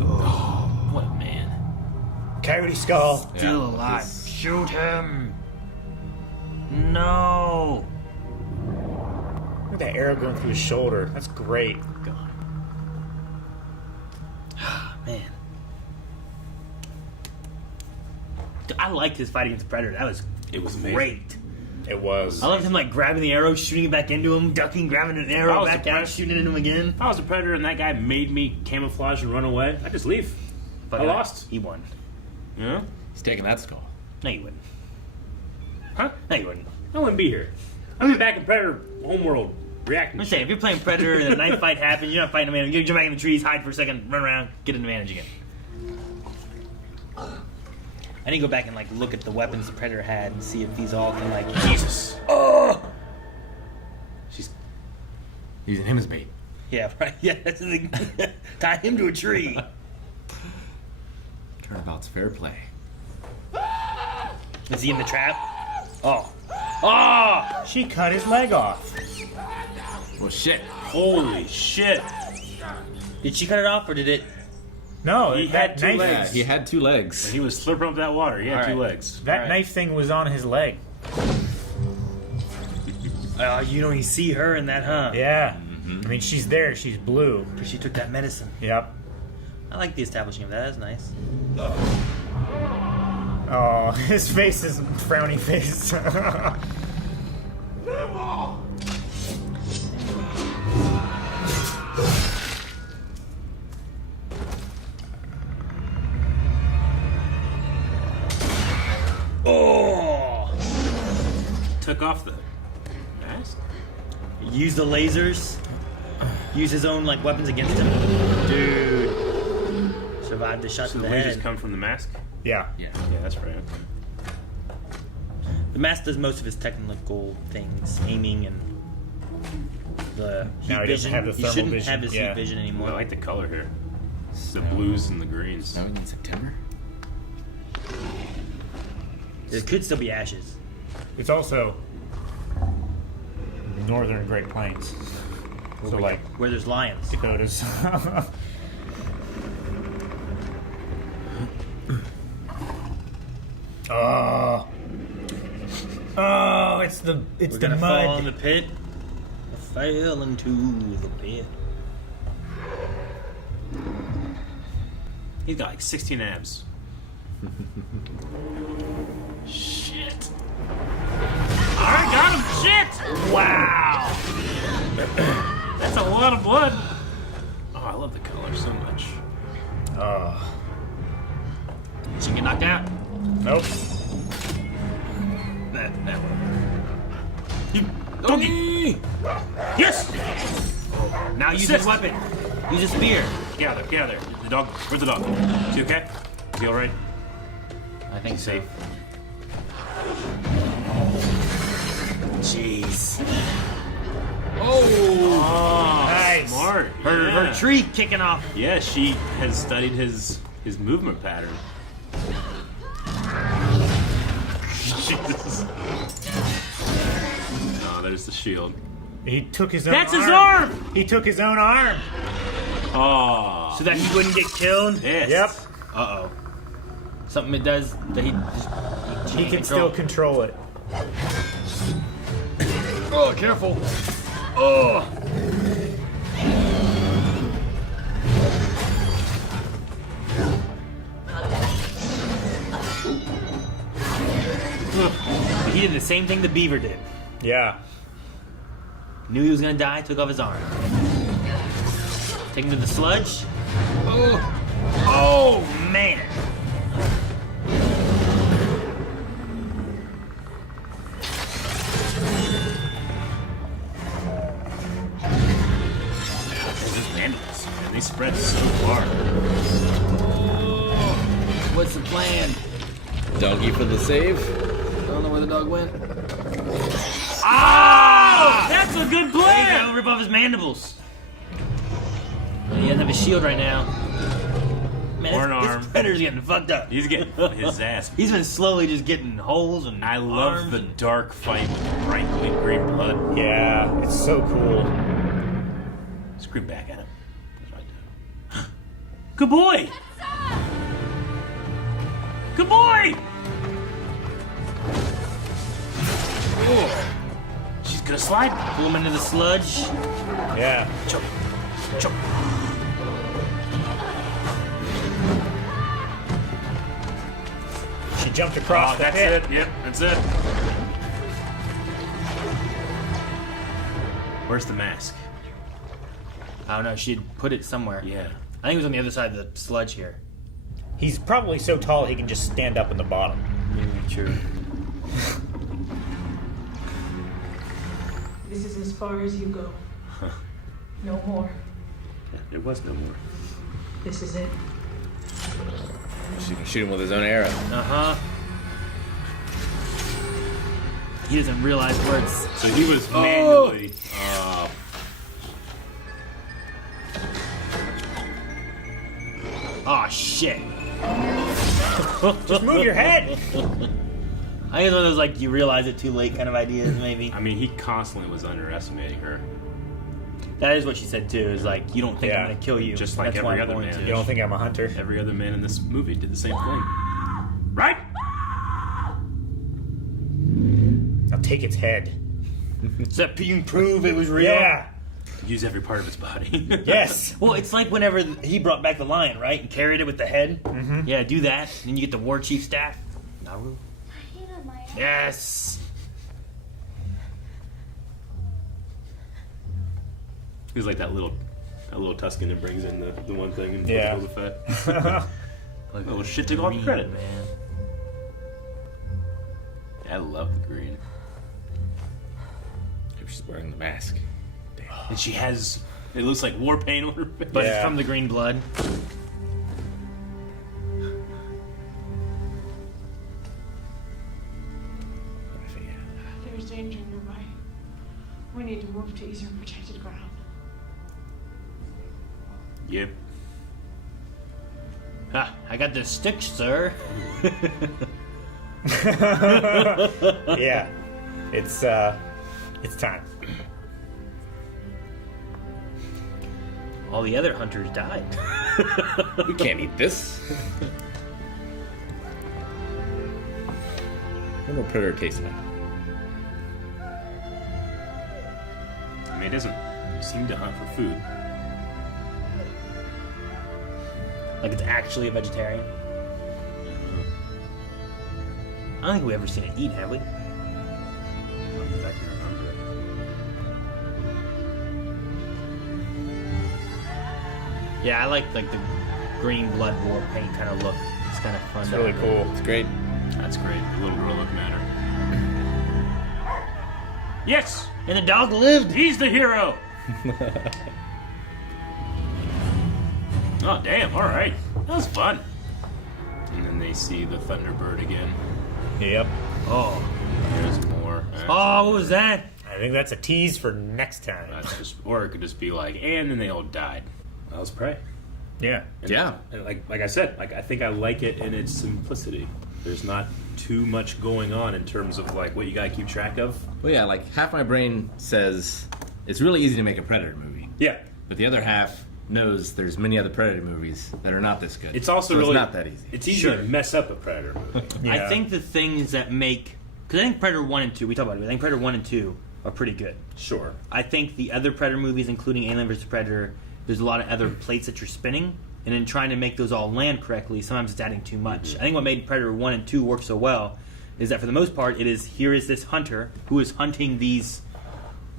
Oh, what a man. Coyote skull. Still alive. Shoot him. No. Look at that arrow going through his shoulder. That's great. God. Man. I liked his fight against the Predator. That was It was amazing. great. It was. I loved him like grabbing the arrow, shooting it back into him, ducking, grabbing an arrow was back out, surprised. shooting it into him again. If I was a predator and that guy made me camouflage and run away, I'd just leave. But I lost. He won. Yeah? He's taking that skull. No, you wouldn't. Huh? No, you wouldn't. I wouldn't be here. I'd be back in Predator Homeworld reacting. I'm to saying, if you're playing Predator and a knife fight happens, you're not fighting a man. You jump back in the trees, hide for a second, run around, get an advantage again. I need to go back and like look at the weapons the Predator had and see if these all can like. Jesus. Oh. She's Using him as bait. Yeah, right. Yeah, that's the thing. Tie him to a tree. Turnabout's fair play. Is he in the trap? Oh. Oh! She cut his leg off. Well, shit. holy shit. Did she cut it off or did it? No, He that had two knife. legs. Yeah, he had 2 legs. He was slurping up that water. He had All 2 right. legs. That Alright. knife thing was on his leg. You don't even see her in that, huh? Yeah. I mean, she's there. She's blue. Because she took that medicine. Yep. I like the establishing of that. That's nice. Oh, his face is frowny face. Oh! Took off the mask? Use the lasers. Use his own like weapons against him. Dude. Survived the shot So to the the lasers head. come from the mask? yeah. Yeah. Yeah, that's right. The mask does most of his technical things, aiming and the heat Now he doesn't vision. have the He thermal shouldn't vision, have his yeah. heat vision anymore. I like the color here. The blues and the greens. Snowing in September? There could still be ashes. It's also northern Great Plains. So, like, Where there's lions. Dakotas. Oh. Oh, it's the We're the gonna fall in mud. the pit. Fell into the pit. He's got like 16 abs. Shit. I got him. Shit. Wow. That's a lot of blood. Oh, I love the color so much. Oh. She get knocked out. Nope. That one. Doggy. Yes. Now use his Assist. weapon. Use a spear. Gather. The dog. Where's the dog? Is he okay? Is he all right? I think Safe. Jeez. Oh, Nice. smart. Her Yeah. tree kicking off. Yeah, she has studied his movement pattern. Jesus. Oh, there's the shield. He took his own That's arm. his arm! He took his own arm. Oh. So that he wouldn't get killed. Yes. Yep. Uh-oh. Something it does that he just He can still control it. Oh, careful. Oh. He did the same thing the beaver did. Yeah. Knew he was gonna die, took off his arm. Take him to the sludge. Oh, oh man. There's these mandibles, and they spread so far. What's the plan? Doggy for the save. I don't know where the dog went. Ah! That's a good There you plan! go, rip off his mandibles. He doesn't have a shield right now. Man, Or an this arm. predator's getting fucked up. He's getting his ass. He's been slowly just getting holes and I love arms the and- dark fight with the bright green blood. Yeah. It's so cool. Scream back at him. That's what I do. Good boy! Good boy! Oh. She's gonna slide. pull him into the sludge. Yeah. Choke. Choke. She jumped across Oh, the that's pit. it. Yep, that's it. Where's the mask? I don't know. She'd put it somewhere. Yeah. I think it was on the other side of the sludge here. He's probably so tall he can just stand up in the bottom. Maybe true. This is as far as you go. No more. Yeah, there was no more. This is it. She can shoot him with his own arrow. Uh-huh. He doesn't realize where it's... So he was manually. Oh, shit. Just move your head. I think it's one of those, like, you realize it too late kind of ideas, maybe. I mean, he constantly was underestimating her. That is what she said, too, is like, you don't think I'm Yeah. going to kill you. Just like That's why every I'm other going man. to. You don't think I'm a hunter? Every other man in this movie did the same thing. Right? I'll take its head. Except you can prove it was real. Yeah. Use every part of his body. Yes. Well, it's like whenever he brought back the lion, right? And carried it with the head. Mm-hmm. Yeah, do that. And then you get the war chief staff. Naru. Yes. He's like that little Tuscan that brings in the one thing and Yeah. goes fat. Like, Oh, shit, take all the credit. man. I love the green. Maybe she's wearing the mask. And she has, it looks like war paint on her face. But Yeah. it's from the green blood. There's danger nearby. We need to move to easier protected ground. Yep. Ah, I got the stick, sir. Yeah. It's time. All the other hunters died. We can't eat this. What will predator taste like? I mean, it doesn't seem to hunt for food. Like it's actually a vegetarian. I don't think we've ever seen it eat, have we? I can remember it. Yeah, I like the green blood war paint kind of look. It's kind of fun. It's to really have. cool. It's great. That's great. The little girl looking at her. Yes! And the dog lived. He's the hero! Oh, damn, alright. That was fun. And then they see the Thunderbird again. Yep. Oh, There's more. oh, what was that? I think that's a tease for next time. That's just, or it could just be like, and then they all died. That was Prey. Yeah. And Yeah. and like I said, like I think I like it in its simplicity. There's not too much going on in terms of like what you gotta keep track of. Well, yeah, like half my brain says it's really easy to make a Predator movie, Yeah. but the other half knows there's many other Predator movies that are not this good. It's also So really it's not that easy. It's easy Sure. to mess up a Predator movie. Yeah. I think the things that make, because I think Predator 1 and 2, we talked about it, I think Predator 1 and 2 are pretty good. Sure. I think the other Predator movies, including Alien vs. Predator, there's a lot of other plates that you're spinning, and in trying to make those all land correctly, sometimes it's adding too much. I think what made Predator 1 and 2 work so well is that for the most part, it is, here is this hunter who is hunting these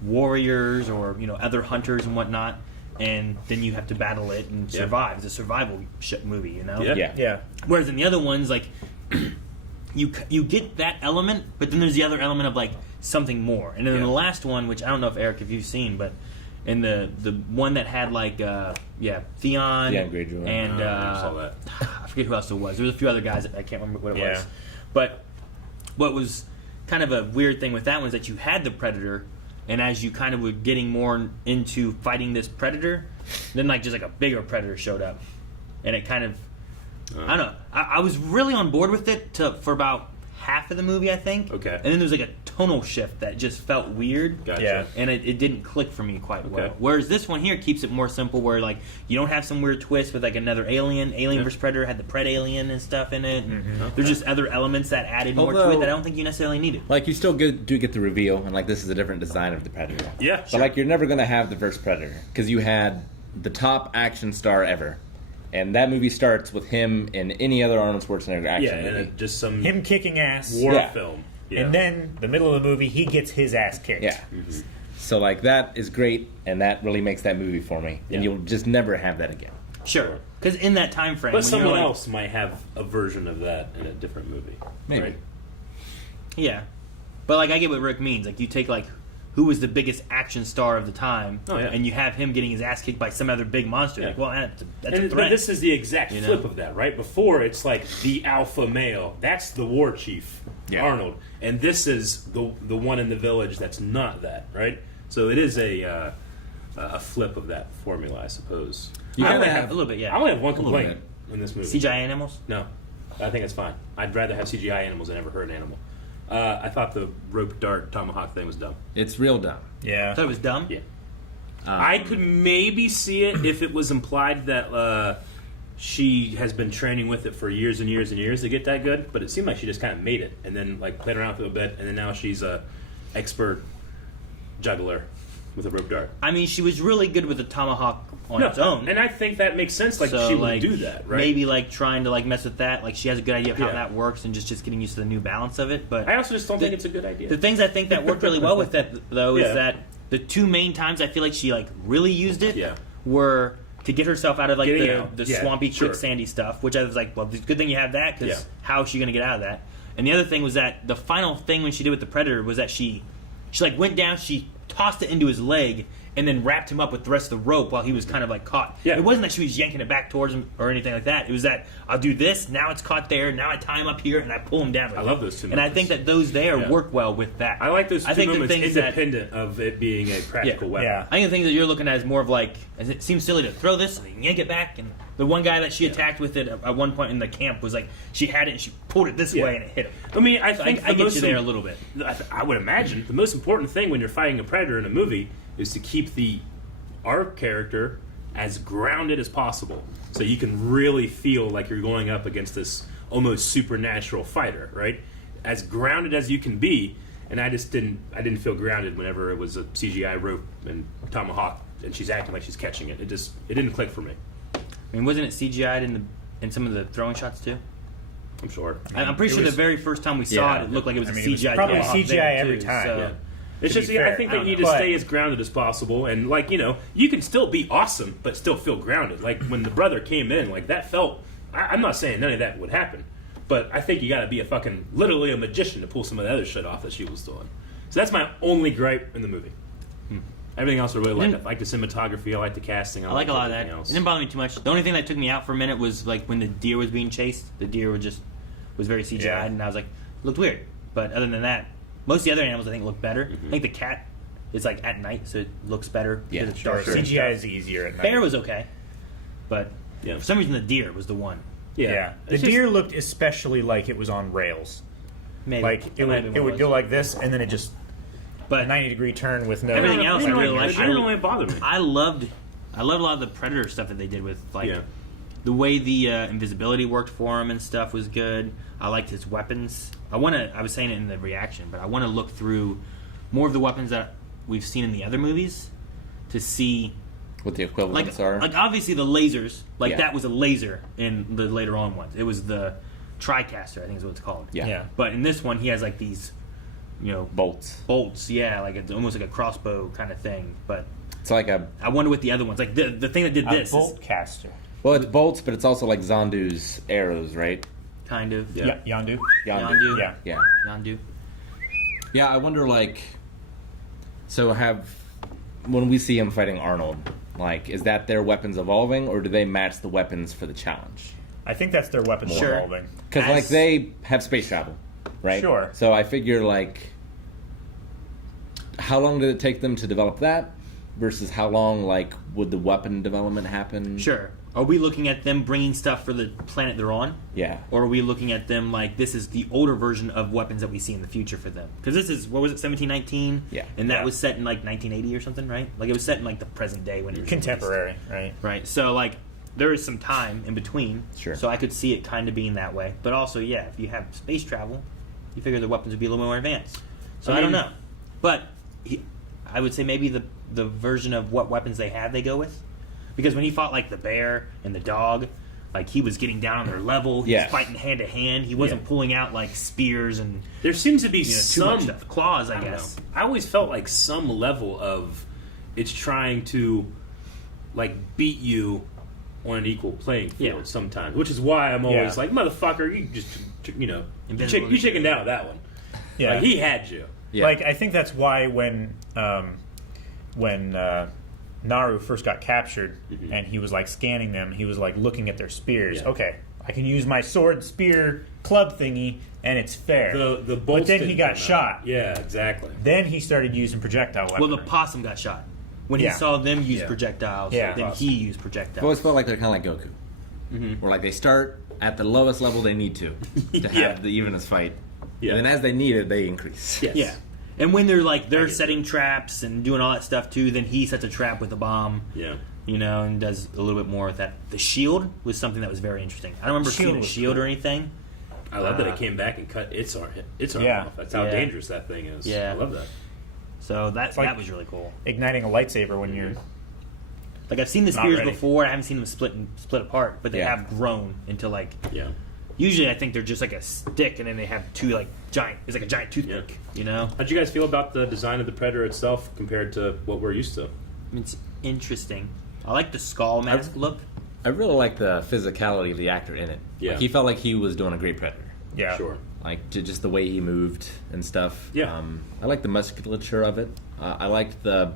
warriors or, you know, other hunters and whatnot, and then you have to battle it and Yeah. survive. It's a survival movie, you know? Yeah. Yeah. Yeah. Whereas in the other ones, like you get that element, but then there's the other element of like something more. And then in Yeah. the last one, which I don't know if Eric, if you've seen, but in the one that had like Theon Greyjoy. and I never saw that. I forget who else it was. There was a few other guys that I can't remember what it Yeah. was. But what was kind of a weird thing with that one is that you had the Predator, and as you kind of were getting more into fighting this Predator, then like just like a bigger Predator showed up, and it kind of I don't know. I was really on board with it for about half of the movie, I think. Okay. And then there was like a tonal shift that just felt weird. Gotcha. Yeah. And it didn't click for me quite well. Okay. Whereas this one here keeps it more simple, where like you don't have some weird twist with like another alien. Alien Yeah. vs Predator had the Pred alien and stuff in it. And Okay. there's just other elements that added more to it Although- that I don't think you necessarily needed. Like you still do get the reveal, and like this is a different design of the Predator. Yeah, But sure. like you're never gonna have the first Predator because you had the top action star ever, and that movie starts with him in any other Arnold Schwarzenegger action Yeah, and movie. just some Him kicking ass. war Yeah. film. Yeah. And then the middle of the movie, he gets his ass kicked. Yeah. So like that is great, and that really makes that movie for me. And Yeah. you'll just never have that again. Sure. Because in that time frame, But when you're someone like, else might have a version of that in a different movie. Maybe. Right? Yeah, but like I get what Rick means. Like you take like who was the biggest action star of the time, Oh, yeah. and you have him getting his ass kicked by some other big monster. Yeah. Like, well, that's a And, threat. but this is the exact You know? flip of that, right? Before it's like the alpha male. That's the war chief, Yeah. Arnold, and this is the one in the village that's not that, right? So it is a flip of that formula, I suppose. You I gotta only have- have a little bit, yeah. I only have one A little complaint in this movie. CGI animals. No, I think it's fine. I'd rather have CGI animals than ever hurt an animal. I thought the rope dart tomahawk thing was dumb. It's real dumb. Yeah. I thought it was dumb. Yeah. I Um, could maybe see it if it was implied that she has been training with it for years and years and years to get that good, but it seemed like she just kind of made it and then like played around with it a bit, and then now she's a expert juggler with a rope dart. I mean, she was really good with the tomahawk on its own. and I think that makes sense. Like So, she would like, do that, right? Maybe like trying to like mess with that. Like she has a good idea of how Yeah. that works, and just getting used to the new balance of it. But I also just don't the- think it's a good idea. The things I think that worked really well with that, though, Yeah. is that the two main times I feel like she like really used it Yeah. were to get herself out of like Getting the, out. the Yeah, swampy, sure. quicksandy stuff, which I was like, well, it's a good thing you have that because Yeah. how is she going to get out of that? And the other thing was that the final thing when she did with the Predator was that she like went down, she tossed it into his leg, and then wrapped him up with the rest of the rope while he was kind of like caught. Yeah. It wasn't that she was yanking it back towards him or anything like that. It was that I'll do this, now it's caught there, now I tie him up here and I pull him down with I it. love those two And I moments. think that those there Yeah. work well with that. I like those two I think the moments things that independent of it being a practical weapon. Yeah. I think the things that you're looking at is more of like, as it seems silly to throw this and yank it back. And the one guy that she attacked with it at one point in the camp was like, she had it and she pulled it this Yeah. way and it hit him. I mean, I So think I the get most you there a little bit. I would imagine the most important thing when you're fighting a predator in a movie is to keep our character as grounded as possible, so you can really feel like you're going up against this almost supernatural fighter, right? As grounded as you can be. And I didn't feel grounded whenever it was a CGI rope and tomahawk, and she's acting like she's catching it. It didn't click for me. I mean, wasn't it CGI'd in some of the throwing shots too? I'm sure. I'm pretty it sure was- the very first time we saw Yeah. it looked like it was I a mean, it was CGI. probably tomahawk CGI there, every too, time. so- Yeah. It's To just, be fair, I think I they need don't to know. stay as grounded as possible, and like you can still be awesome, but still feel grounded. Like when the brother came in, like that felt. I'm not saying none of that would happen, but I think you got to be literally a magician to pull some of the other shit off that she was doing. So that's my only gripe in the movie. Everything else I really like. I like the cinematography. I like the casting. I like a lot of that. everything It else. didn't bother me too much. The only thing that took me out for a minute was like when the deer was being chased. The deer was very CGI, Yeah. and I was like, looked weird. But other than that, most of the other animals I think look better. I think the cat is like at night, so it looks better. Yeah, because it's Sure, darker. CGI is easier at night. Bear was okay, but Yeah. for some reason the deer was the one. Yeah. The It's just- deer looked especially like it was on rails. Maybe Like That it might have would, been it what would go like this, and then it just But 90-degree turn with no Everything else I didn't really like. It didn't really bother me. I loved a lot of the Predator stuff that they did with like Yeah. the way the invisibility worked for him and stuff was good. I liked his weapons. I was saying it in the reaction, but I want to look through more of the weapons that we've seen in the other movies to see What the like equivalents are. like obviously the lasers, like Yeah. that was a laser in the later on ones. It was the TriCaster, I think is what it's called. Yeah. Yeah. But in this one he has like these Bolts. bolts, yeah, like it's almost like a crossbow kind of thing. But It's like a I wonder what the other ones like. The thing that did a this is bolt caster. well, it's bolts, but it's also like Zondu's arrows, right? kind of Yeah. Yondu. Yondu. Yeah. Yeah. Yondu. Yeah, I wonder like so when we see him fighting Arnold, like is that their weapons evolving or do they match the weapons for the challenge? I think that's their weapon Sure. evolving. Because like As- they have space travel, right? Sure. So I figure like how long did it take them to develop that versus how long like would the weapon development happen? Sure. Are we looking at them bringing stuff for the planet they're on? Yeah. Or are we looking at them like this is the older version of weapons that we see in the future for them? Because this is, what was it, 1719? Yeah. And that Yeah. was set in like 1980 or something, right? Like it was set in like the present day when it was Contemporary, right? released. Right. So like there is some time in between. Sure. So I could see it kind of being that way. But also, yeah, if you have space travel, you figure the weapons would be a little more advanced. So I don't mean- know. But I would say maybe the version of what weapons they have they go with. Because when he fought like the bear and the dog, like he was getting down on their level. He Yeah. was fighting hand to hand. He wasn't Yeah. pulling out like spears and There seems to be too much some stuff. Claws, I I don't guess. know. I always felt like some level of it's trying to like beat you on an equal playing field Yeah. sometimes, which is why I'm always Yeah. like, motherfucker, you just you Invisible. chicken down with that one. Yeah. Like, he had you. Yeah. Like, I think that's why when Naru first got captured and he was like scanning them, he was like looking at their spears. Yeah. Okay, I can use my sword, spear, club thingy, and it's fair. The bolts but then he didn't got come out. shot. Yeah, exactly. Then he started using projectile Well, weaponry. the possum got shot when Yeah. he saw them use Yeah. projectiles. Yeah. Then he used I've projectiles. always felt like they're kind of like Goku. Where like they start at the lowest level they need to have Yeah. the evenest fight. Yeah. And then as they need it, they increase. Yes. Yeah. And when they're like I they're get setting traps and doing all that stuff too, then he sets a trap with a bomb. Yeah. And does a little bit more with that. The shield was something that was very interesting. I don't remember Shield seeing a was shield cool. or anything. I love that it came back and cut its arm Yeah. off. That's how Yeah. dangerous that thing is. Yeah. I love that. So that like- that was really cool. Igniting a lightsaber when you're Like I've seen the Not spears ready. before. I haven't seen them split apart, but they Yeah. have grown into like. Yeah. Usually, I think they're just like a stick, and then they have two like giant. It's like a giant toothpick. Yeah. You know, How'd you guys feel about the design of the Predator itself compared to what we're used to? I mean, it's interesting. I like the skull mask look. I really like the physicality of the actor in it. Yeah. Like, he felt like he was doing a great Predator. yeah. Sure. Like just the way he moved and stuff. Yeah. I like the musculature of it. I liked the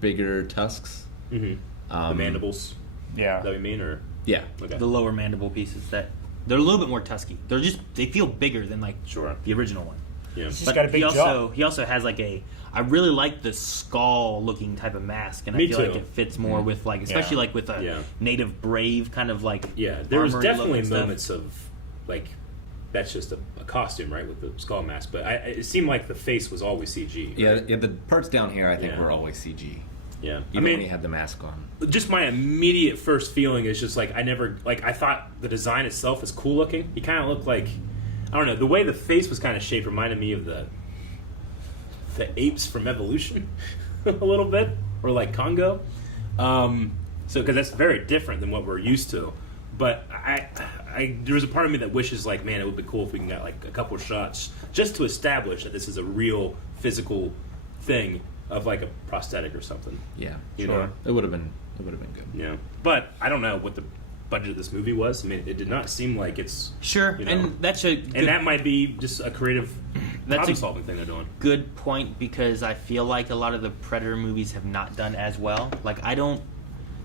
bigger tusks. Mm-hmm. The mandibles. Yeah. That what you mean, or Yeah. okay? The lower mandible pieces that they're a little bit more tusky. They feel bigger than like Sure. the original one. Yeah. He's But got a big he also has like I really like the skull looking type of mask, and Me I feel too. like it fits more with like especially like with a Yeah. native brave kind of like Yeah. There was armory look definitely and stuff. moments of like that's just a costume, right, with the skull mask. But it seemed like the face was always CG. Yeah, right? yeah, the parts down here I think Yeah. were always CG. Yeah. Even when he had the mask on. Just my immediate first feeling is just like I thought the design itself was cool looking. He kind of looked like, I don't know, the way the face was kind of shaped reminded me of the apes from Evolution a little bit, or like Congo. So because that's very different than what we're used to. But there was a part of me that wishes like, man, it would be cool if we can get like a couple shots just to establish that this is a real physical thing of like a prosthetic or something. Yeah. You know? It would have been good. Yeah, but I don't know what the budget of this movie was. I mean, it did not seem like it's Sure, you know. and that's a good, and that might be just a creative That's a- problem-solving thing they're doing. good point because I feel like a lot of the Predator movies have not done as well. Like I don't.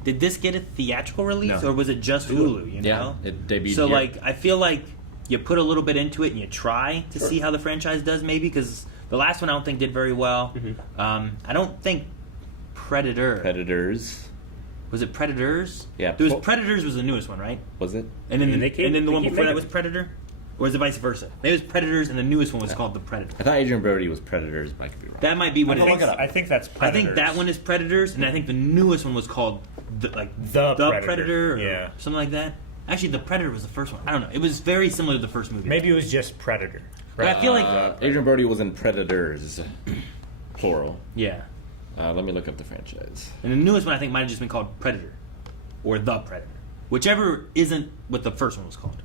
Did this get a theatrical release No. or was it just Hulu? You Yeah, know, it debuted So here. like I feel like you put a little bit into it and you try to see how the franchise does maybe because the last one I don't think did very well. I don't think Predators. Was it Predators? Yeah. There was Predators was the newest one, right? Was it? And then And they and then the they one keep before that making was Predator, or was it vice versa? Maybe it was Predators and the newest one was called the Predator. I thought Adrian Brody was Predators, but I could be wrong. That might be what it is. I think that's I Predators. think that one is Predators, and I think the newest one was called the Predator. Predator, or Yeah. something like that. Actually, the Predator was the first one. I don't know. It was very similar to the first movie. Maybe it was just Predator. But I feel like Adrian Brody was in Predators, plural. yeah. Let me look up the franchise. And the newest one I think might have just been called Predator, or the Predator, whichever isn't what the first one was called.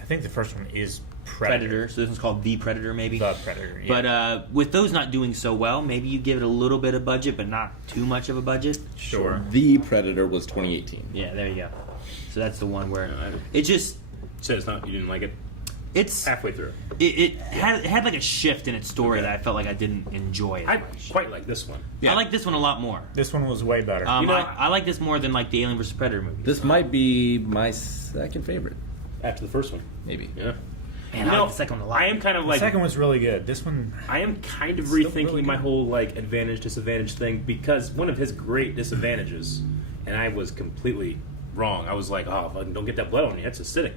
I think the first one is Predator. So this one's called the Predator, maybe. The Predator. Yeah. But with those not doing so well, maybe you give it a little bit of budget, but not too much of a budget. sure. The Predator was 2018. Yeah, there you go. So that's the one where Yeah, it just So it's not you didn't like it it's halfway through. it had like a shift in its story Okay. that I felt like I didn't enjoy. I quite like this one. I like this one a lot more. This one was way better. You know, I like this more than like the Alien vs Predator movie. This might be my second favorite, After the first one, maybe. yeah. Man, You I know, like the second one a lot. I am kind of the like second one's really good. This one, I am kind of Still rethinking really my good. whole like advantage disadvantage thing because one of his great disadvantages, and I was completely wrong. I was like, oh, fucking don't get that blood on you. That's acidic.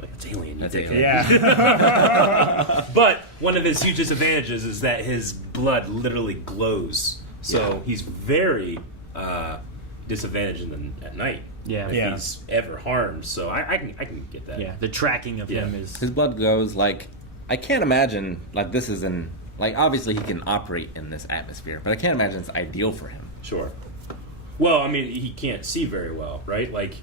I'm like, it's alien. You That's dickhead. alien. yeah. But one of his huge disadvantages is that his blood literally glows. So he's very disadvantaged at night. Yeah. if Yeah. he's ever harmed. So I can get that. Yeah, the tracking of Yeah. him is His blood goes like I can't imagine like this is in like obviously he can operate in this atmosphere, but I can't imagine it's ideal for him. Sure. Well, I mean, he can't see very well, right? Like,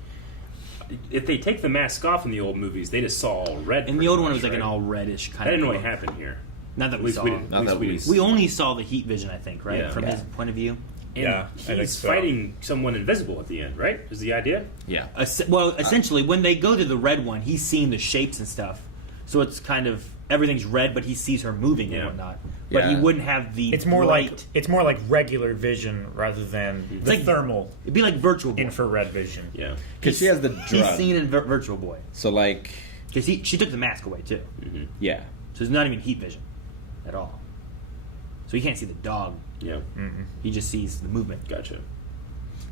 if they take the mask off in the old movies, they just saw all red. In the pretty old one, it much, was like an right? all reddish kind That of. didn't really glow. happen here. Not that At we least saw. we didn't. Not At least that we we didn't. We only saw the heat vision, I think, right? Yeah. From Yeah. his point of view. And Yeah, I think he's so. fighting someone invisible at the end, right? Is the idea? Yeah. Well, essentially, when they go to the red one, he's seeing the shapes and stuff. So it's kind of everything's red, but he sees her moving Yeah. and whatnot. But he Yeah. wouldn't have the. It's more bright- like regular vision rather than the like- thermal It'd be like Virtual Boy. infrared vision. Yeah. Because she has the He's drug. seen in Virtual Boy So like, because she took the mask away too, yeah. so it's not even heat vision at all. So he can't see the dog. Yeah. He just sees the movement. Gotcha.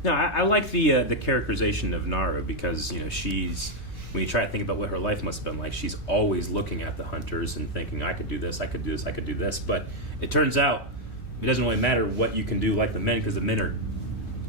No, I like the characterization of Naru because she's when you try to think about what her life must have been like, she's always looking at the hunters and thinking, I could do this, I could do this, I could do this. But it turns out it doesn't really matter what you can do like the men because the men are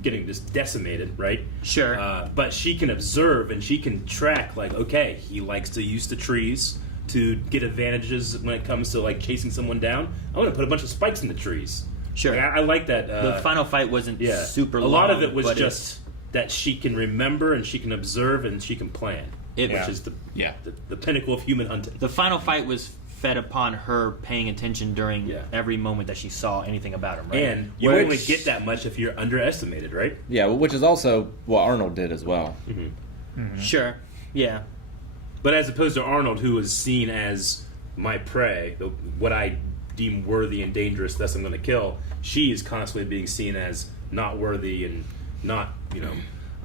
getting just decimated, right? Sure. But she can observe and she can track, like, okay, he likes to use the trees to get advantages when it comes to like chasing someone down. I'm going to put a bunch of spikes in the trees. Sure. Like, I like that. The final fight wasn't super a long. lot of it was but just that she can remember and she can observe and she can plan, It- which Yeah. is Yeah. the pinnacle of human hunting. the final fight was fed upon her paying attention during Yeah. every moment that she saw anything about him, right? And you Which- only get that much if you're underestimated, right? Yeah, which is also what Arnold did as well. Sure. Yeah. But as opposed to Arnold, who was seen as my prey, what I deem worthy and dangerous, thus I'm going to kill, she is constantly being seen as not worthy and not,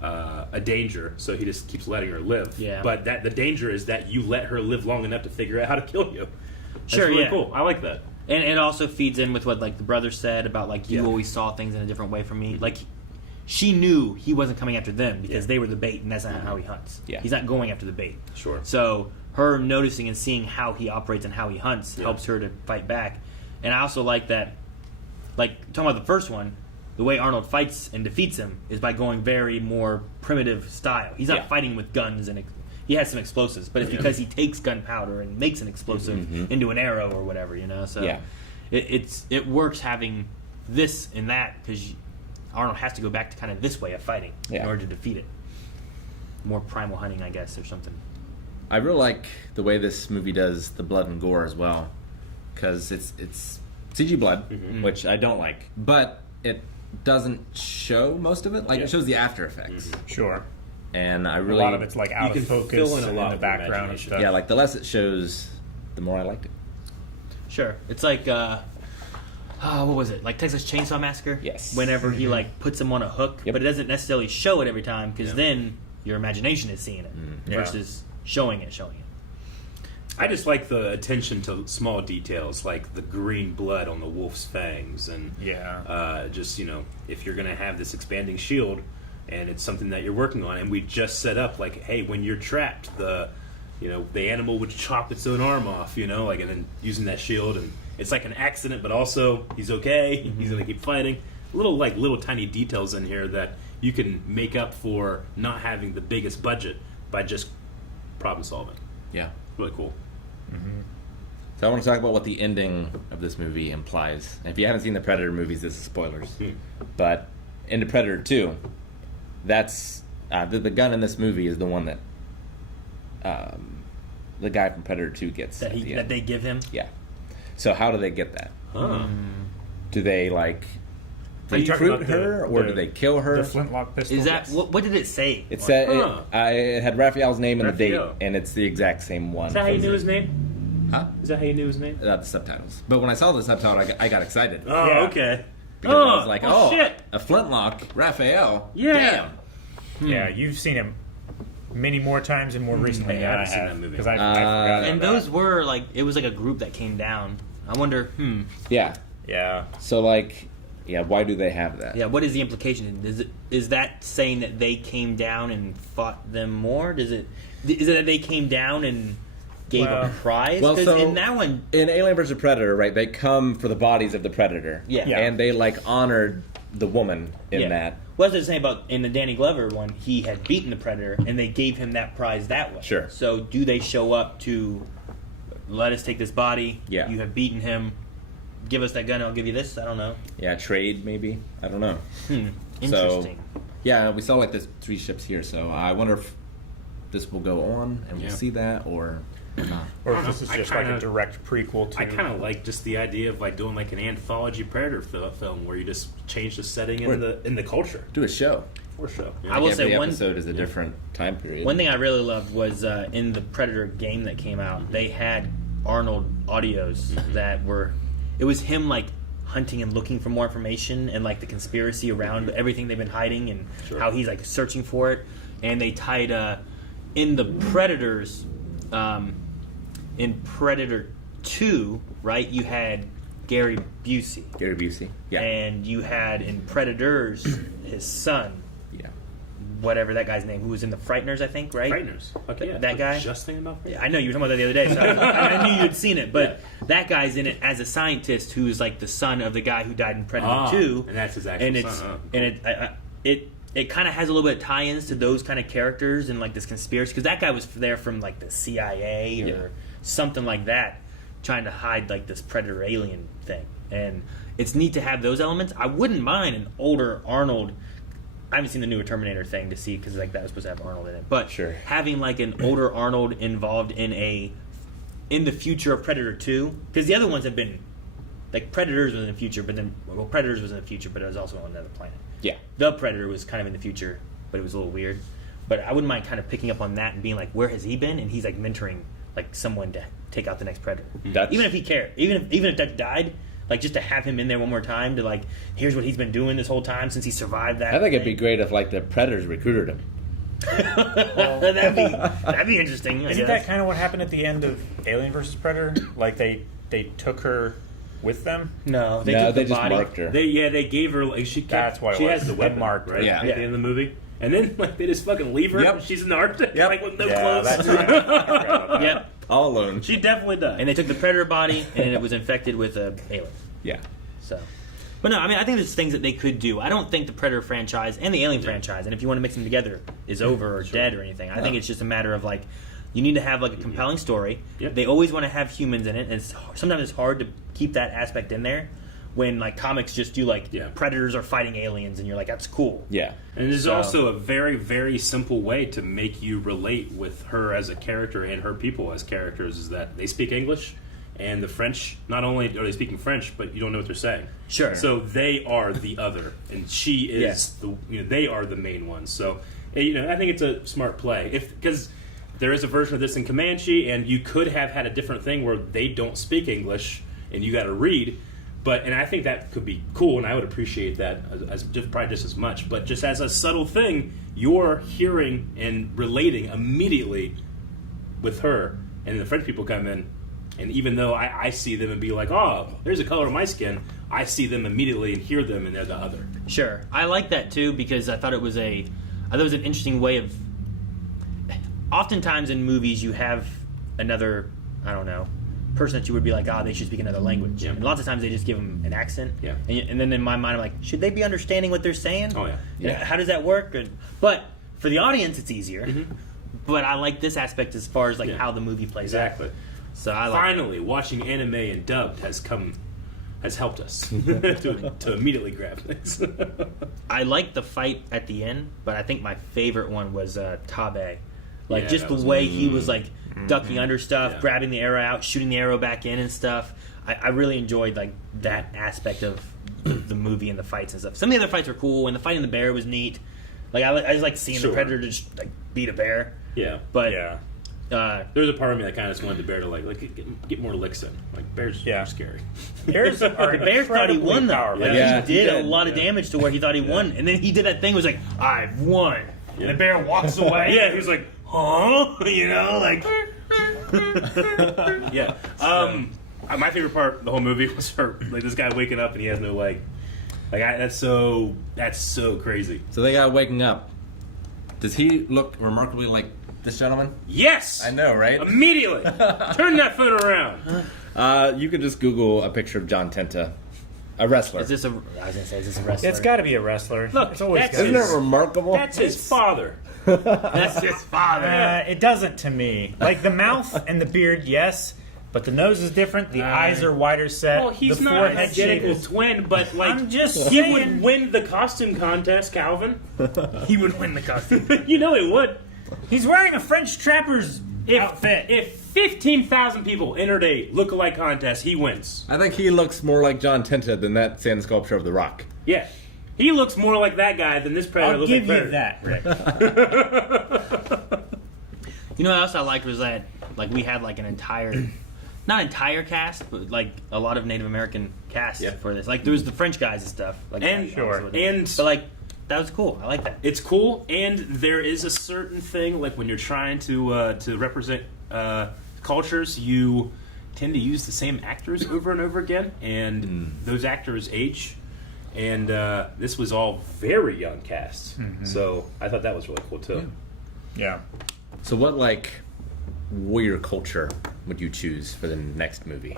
a danger. So he just keeps letting her live. Yeah. But the danger is that you let her live long enough to figure out how to kill you. That's Sure, really yeah. cool. I like that. And it also feeds in with what like the brother said about like you Yeah. always saw things in a different way from me. Like she knew he wasn't coming after them because they were the bait, and that's not how he hunts. Yeah. He's not going after the bait. Sure. So her noticing and seeing how he operates and how he hunts helps her to fight back. And I also like that, like talking about the first one, the way Arnold fights and defeats him is by going very more primitive style. He's not Yeah. fighting with guns and he has some explosives, but it's because he takes gunpowder and makes an explosive into an arrow or whatever, So Yeah. it works having this and that because Arnold has to go back to kind of this way of fighting in Yeah. order to defeat it. More primal hunting, I guess, or something. I really like the way this movie does the blood and gore as well, because it's CG blood, which I don't like, but it doesn't show most of it. Like Yeah. it shows the after effects, Sure. and I A really lot of it's like out You of can focus fill in a and lot in the with your background and imagination. stuff. yeah, like the less it shows, the more I liked it. Sure. It's like what was it? Like Texas Chainsaw Massacre? Yes. Whenever he like puts him on a hook, Yep. but it doesn't necessarily show it every time because Yeah. then your imagination is seeing it Yeah. versus showing it. I just like the attention to small details, like the green blood on the wolf's fangs, and Yeah. just if you're going to have this expanding shield, and it's something that you're working on, and we just set up like, hey, when you're trapped, the animal would chop its own arm off, and then using that shield, and it's like an accident, but also he's okay, he's going to keep fighting. Little tiny details in here that you can make up for not having the biggest budget by just problem solving. Yeah. Really cool. So I want to talk about what the ending of this movie implies. And if you haven't seen the Predator movies, this is spoilers. But in the Predator 2, that's the gun in this movie is the one that the guy from Predator 2 gets That at the that end. they give him. Yeah. So how do they get that? Huh. Do they like Are you talking recruit about her, or do they kill her? The flintlock pistol? Is that Yes. what did it say? It said Huh. it had Raphael's name and the date, Raphael. and it's the exact same one. Is that how you from knew the- his name? Huh? Is that how you knew his name? The subtitles. But when I saw the subtitle, I got excited. Oh, Yeah. okay. Because I was like, oh, shit. a flintlock, Raphael. Yeah. Damn. Yeah, you've seen him many more times and more recently Hey, than I I haven't seen have. that movie. Because I forgot And about those that. were like it was like a group that came down. I wonder. Yeah. Yeah. So like, yeah, why do they have that? Yeah, what is the implication? Is that saying that they came down and fought them more? Is it that they came down and gave a Well- prize? Well, Because so in that one, in Alien vs Predator, right? They come for the bodies of the predator. Yeah. Yeah. And they like honored the woman in yeah. that. What was I saying about in the Danny Glover one? He had beaten the predator, and they gave him that prize that way. Sure. So do they show up to let us take this body? Yeah. You have beaten him. Give us that gun. I'll give you this. I don't know. Yeah, trade maybe. I don't know. Interesting. Yeah, we saw like the 3 ships here, so I wonder if this will go on and we'll Yeah. see that, or not. Or if this is I just like a kinda- direct prequel to. I kind of like just the idea of like doing like an anthology Predator film where you just change the setting in the culture Do a show. for show. I will Every say one episode is a different time period. One thing I really loved was in the Predator game that came out, they had Arnold audios that were. It was him like hunting and looking for more information and like the conspiracy around everything they've been hiding and how he's like searching for it. And they tied in the Predators, in Predator 2, right? You had Gary Busey, Gary Busey. Yeah. and you had in Predators his son. Yeah. Whatever that guy's name, who was in the Frighteners, I think, right? Frighteners. Okay, yeah. That guy? Just thinking about Frighteners. I know you were talking about that the other day, so I knew you'd seen it. But that guy's in it as a scientist who's like the son of the guy who died in Predator 2. And that's his actual And it's son. and it kind of has a little bit of tie-ins to those kind of characters and like this conspiracy, because that guy was there from like the CIA or something like that, trying to hide like this Predator alien thing. And it's neat to have those elements. I wouldn't mind an older Arnold. I haven't seen the newer Terminator thing to see, because like that was supposed to have Arnold in it. But Sure. having like an older Arnold involved in the future of Predator 2, because the other ones have been like Predators was in the future, but then Predators was in the future, but it was also on another planet. Yeah. The Predator was kind of in the future, but it was a little weird. But I wouldn't mind kind of picking up on that and being like, where has he been? And he's like mentoring like someone to take out the next Predator. That's- Even if he cared, even if Dutch died, like just to have him in there one more time to like, here's what he's been doing this whole time since he survived that. I think it'd be thing. great if like the Predators recruited him. that'd be interesting. I Isn't guess. that kind of what happened at the end of Alien vs. Predator? Like they took her with them? No, they No, took they the just body. marked her. They gave her like she. That's what it she was. has the They weapon marked her. right Yeah. at the end of the movie, and then like they just fucking leave her. Yep. And she's in the Arctic, Yep. like with no Yeah, clothes. that's right. I forgot about that. Yep. All alone. She definitely does. And they took the Predator body, and it was infected with a alien. Yeah. So, but no, I mean, I think there's things that they could do. I don't think the Predator franchise and the Alien franchise, and if you want to mix them together, is over or dead or anything. I think it's just a matter of like, you need to have like a compelling story. Yep. They always want to have humans in it, and sometimes it's hard to keep that aspect in there. When like comics just do like predators are fighting aliens, and you're like, that's cool. Yeah. And there's So- also a very, very simple way to make you relate with her as a character and her people as characters, is that they speak English, and the French, not only are they speaking French, but you don't know what they're saying. Sure. So they are the other, and she is they are the main ones. So, I think it's a smart play. Because there is a version of this in Comanche, and you could have had a different thing where they don't speak English, and you got to read. And I think that could be cool, and I would appreciate that as probably just as much. But just as a subtle thing, you're hearing and relating immediately with her, and the French people come in, and even though I see them and be like, oh, there's a color of my skin, I see them immediately and hear them, and they're the other. Sure, I like that too, because I thought it was an interesting way of. Oftentimes in movies, you have another, I don't know, person that you would be like, they should speak another language. Yeah. And lots of times they just give them an accent. Yeah. And then in my mind, I'm like, should they be understanding what they're saying? Oh, yeah. Yeah. How does that work? But for the audience, it's easier. But I like this aspect as far as like how the movie plays Exactly. out. So I like. Finally, watching anime and dubbed has helped us to immediately grab things. I like the fight at the end, but I think my favorite one was Tabe. Like Yeah, just that the was way he was like ducking under stuff, Yeah. grabbing the arrow out, shooting the arrow back in and stuff. I really enjoyed like that aspect of the movie and the fights and stuff. Some of the other fights were cool, and the fight in the bear was neat. Like I just like seeing Sure. the predator just like beat a bear. Yeah. But Yeah. There's a part of me that kind of just wanted the bear to like get more licks in. Like bears are scary. Bears are the bear thought he incredibly won though. powerful. Like, Yeah, he he did a did. lot of damage to where he thought he won, and then he did that thing was like, I've won. And the bear walks away. Yeah, he was like, huh? Like. Yeah. My favorite part of the whole movie was her, like this guy waking up and he has no leg. Like that's so crazy. So they got waking up. Does he look remarkably like this gentleman? Yes. I know, right? Immediately. Turn that phone around. You could just Google a picture of John Tenta, a wrestler. I was gonna say, is this a wrestler? It's got to be a wrestler. Look, it's always that's gotta Isn't be. it remarkable? That's his father. That's his father. It doesn't to me. Like the mouth and the beard, yes, but the nose is different. The eyes are wider set. Well, he's the not an forehead shape identical is. twin, but like I'm just he saying. would win the costume contest, Calvin. He would win the costume. You know he would. He's wearing a French trapper's outfit. If 15,000 people entered a look-alike contest, he wins. I think he looks more like John Tenta than that sand sculpture of The Rock. Yeah. He looks more like that guy than this Predator I'll looks give like you Predator. that, Rick. You know what else I liked was that like we had like an entire, not entire cast, but like a lot of Native American cast Yeah. for this. Like there was the French guys and stuff. Like And- Sure. and- but like that was cool. I like that. It's cool, and there is a certain thing, like when you're trying to represent cultures, you tend to use the same actors over and over again, and those actors age. And this was all very young cast, so I thought that was really cool too. Yeah. So what, like, warrior culture would you choose for the next movie?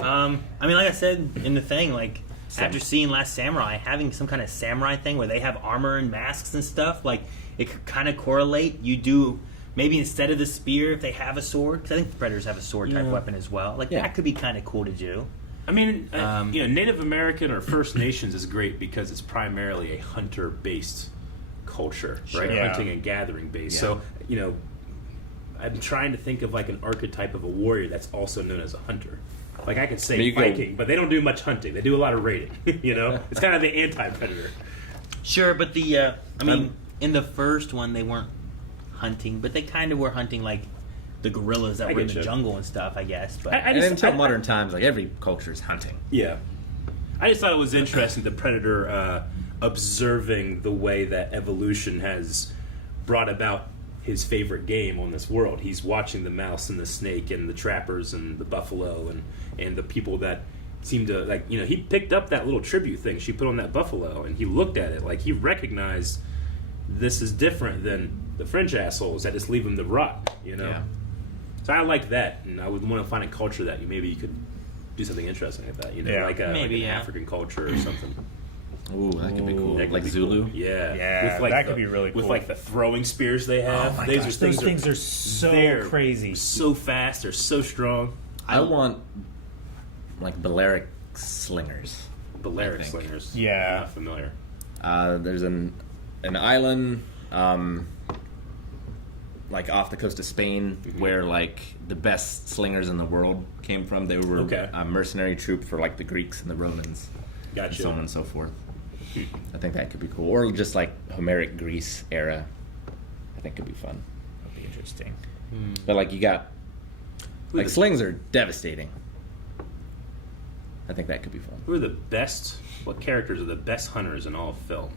I mean, like I said in the thing, like after seeing Last Samurai, having some kind of samurai thing where they have armor and masks and stuff, like it could kind of correlate. You do maybe instead of the spear, if they have a sword, because I think the Predators have a sword type weapon as well. Like Yeah. that could be kind of cool to do. I mean, Native American or First Nations is great because it's primarily a hunter-based culture, right? Yeah. Hunting and gathering based. Yeah. So, I'm trying to think of like an archetype of a warrior that's also known as a hunter. Like I could say You go- Viking, but they don't do much hunting. They do a lot of raiding. It's kind of the anti-predator. Sure, but the I mean, in the first one they weren't hunting, but they kind of were hunting like the gorillas that I were in get the you. jungle and stuff. I guess, but I And just- until I- modern times, like every culture is hunting. Yeah. I just thought it was interesting, the Predator observing the way that evolution has brought about his favorite game on this world. He's watching the mouse and the snake and the trappers and the buffalo and the people that seem to, like, he picked up that little tribute thing she put on that buffalo, and he looked at it like he recognized this is different than the French assholes that just leave him to rot, Yeah. So I like that, and I would want to find a culture that maybe you could do something interesting like that, Yeah. like Maybe, an yeah. African culture or something. Ooh, that could be cool. That could Like be Zulu. cool. Yeah, Yeah, that could be really With cool. like the throwing spears they have. Oh my Those gosh, are those things are so they're crazy. so fast. They're so strong. I want, like, Balearic slingers. Balearic I think. slingers. Yeah. I'm not familiar. There's an island, like off the coast of Spain, where like the best slingers in the world came from. They were Okay. a mercenary troop for like the Greeks and the Romans, and Gotcha. so on and so forth. I think that could be cool, or just like Homeric Greece era. I think could be fun. That'd be interesting. But like you got, like slings are devastating. I think that could be fun. Who are the best? What characters are the best hunters in all of film?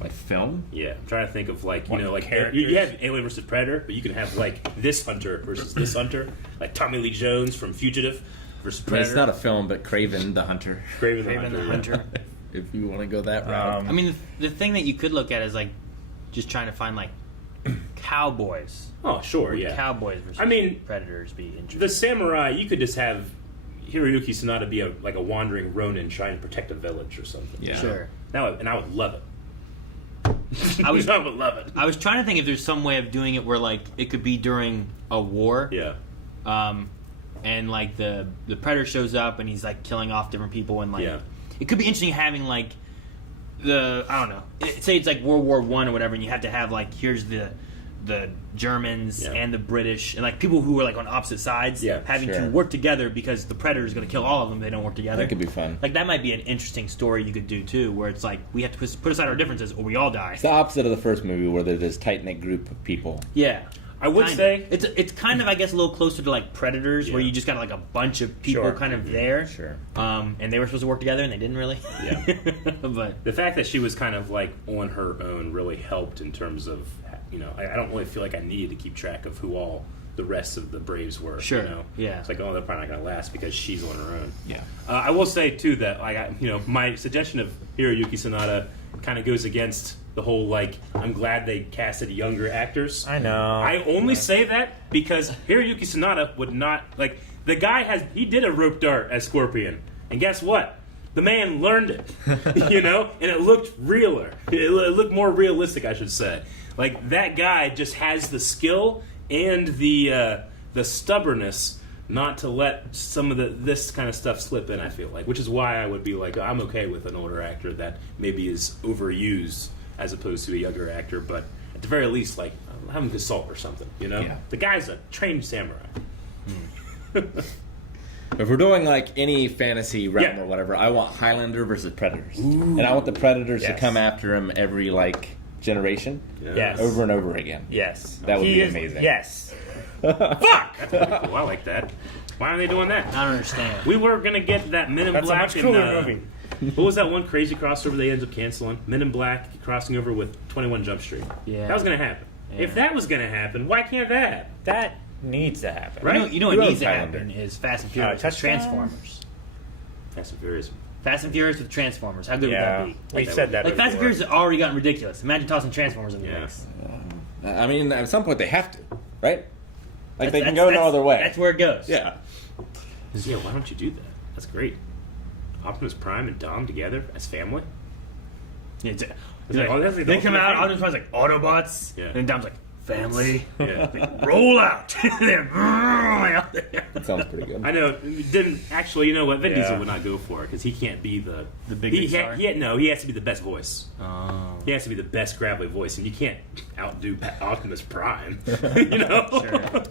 Like film. Yeah, I'm trying to think of like What like characters? you have Alien versus Predator, but you can have like this hunter versus this hunter, like Tommy Lee Jones from Fugitive versus I mean, Predator. it's not a film, but Craven the Hunter. Craven the Craven the Hunter. Hunter. If you want to go that route. I mean, the thing that you could look at is like just trying to find like cowboys. Oh, sure, Would yeah. Cowboys versus I mean, Predators be interesting? The samurai, you could just have Hiroyuki Sanada be a wandering Ronin trying to protect a village or something. Yeah. Sure. Now, and I would love it. I was- I would love it. I was trying to think if there's some way of doing it where like it could be during a war. Yeah. And like the predator shows up and he's like killing off different people and like Yeah. it could be interesting having like I don't know, say it's like World War I or whatever, and you have to have like here's the Germans Yeah. and the British and like people who were like on opposite sides Yeah, having sure. to work together because the predator is going to kill all of them if they don't work together. That could be fun. Like that might be an interesting story you could do too, where it's like we have to put aside our differences or we all die. It's the opposite of the first movie where there's this tight knit group of people. Yeah. I would Kinda. say it's kind of I guess a little closer to like Predators where Yeah. you just got like a bunch of people Sure. kind of there. Sure. And they were supposed to work together and they didn't really. Yeah. But the fact that she was kind of like on her own really helped in terms of, I don't really feel like I needed to keep track of who all the rest of the Braves were. Sure, You know? yeah. It's like, oh, they're probably not going to last because she's on her own. Yeah. I will say too that my suggestion of Hiroyuki Sanada kind of goes against the whole like I'm glad they casted younger actors. I know. I only say that because Hiroyuki Sanada would not like the guy he did a rope dart as Scorpion, and guess what? The man learned it, and it looked realer. It looked more realistic, I should say. Like that guy just has the skill and the stubbornness not to let some of this kind of stuff slip in. I feel like, which is why I would be like, I'm okay with an older actor that maybe is overused as opposed to a younger actor. But at the very least, like have him consult or something. You know, Yeah. the guy's a trained samurai. If we're doing like any fantasy realm Yeah. or whatever, I want Highlander versus Predators, and I want the Predators to Yes. come after him every like generation, Yes. over and over again. Yes. That would He be is- amazing. Yes. Fuck! That's pretty cool. I like that. Why aren't they doing that? I don't understand. We were gonna get that Men in That's a Black. much cooler and, movie. What was that one crazy crossover they ended up canceling? Men in Black crossing over with 21 Jump Street. Yeah. That was gonna happen. Yeah. If that was gonna happen, why can't that? That needs to happen. Right? You know what Who needs owns to Highlander? happen is Fast and Furious with Touchdown? Transformers. Fast and Furious. Fast and Furious with Transformers. How good Yeah. would that We be? said that Like Fast and before. Furious has already gotten ridiculous. Imagine tossing Transformers in the Yeah. mix. I mean, at some point they have to, right? Like they can That's- go no other way. That's where it goes. Yeah. Yeah, why don't you do that? That's great. Optimus Prime and Dom together as family. Yeah, it's- It's like, oh, that's like they the come ultimate out, thing. Optimus Prime's like Autobots, Yeah. and Dom's like family. Yeah. Roll out. They're out there. That sounds pretty good. I know. Didn't actually. You know what? Vin Yeah. Diesel would not go for it because he can't be the big He, star? he has to be the best voice. Oh. He has to be the best gravelly voice, and you can't outdo Optimus Prime. You know. Sure.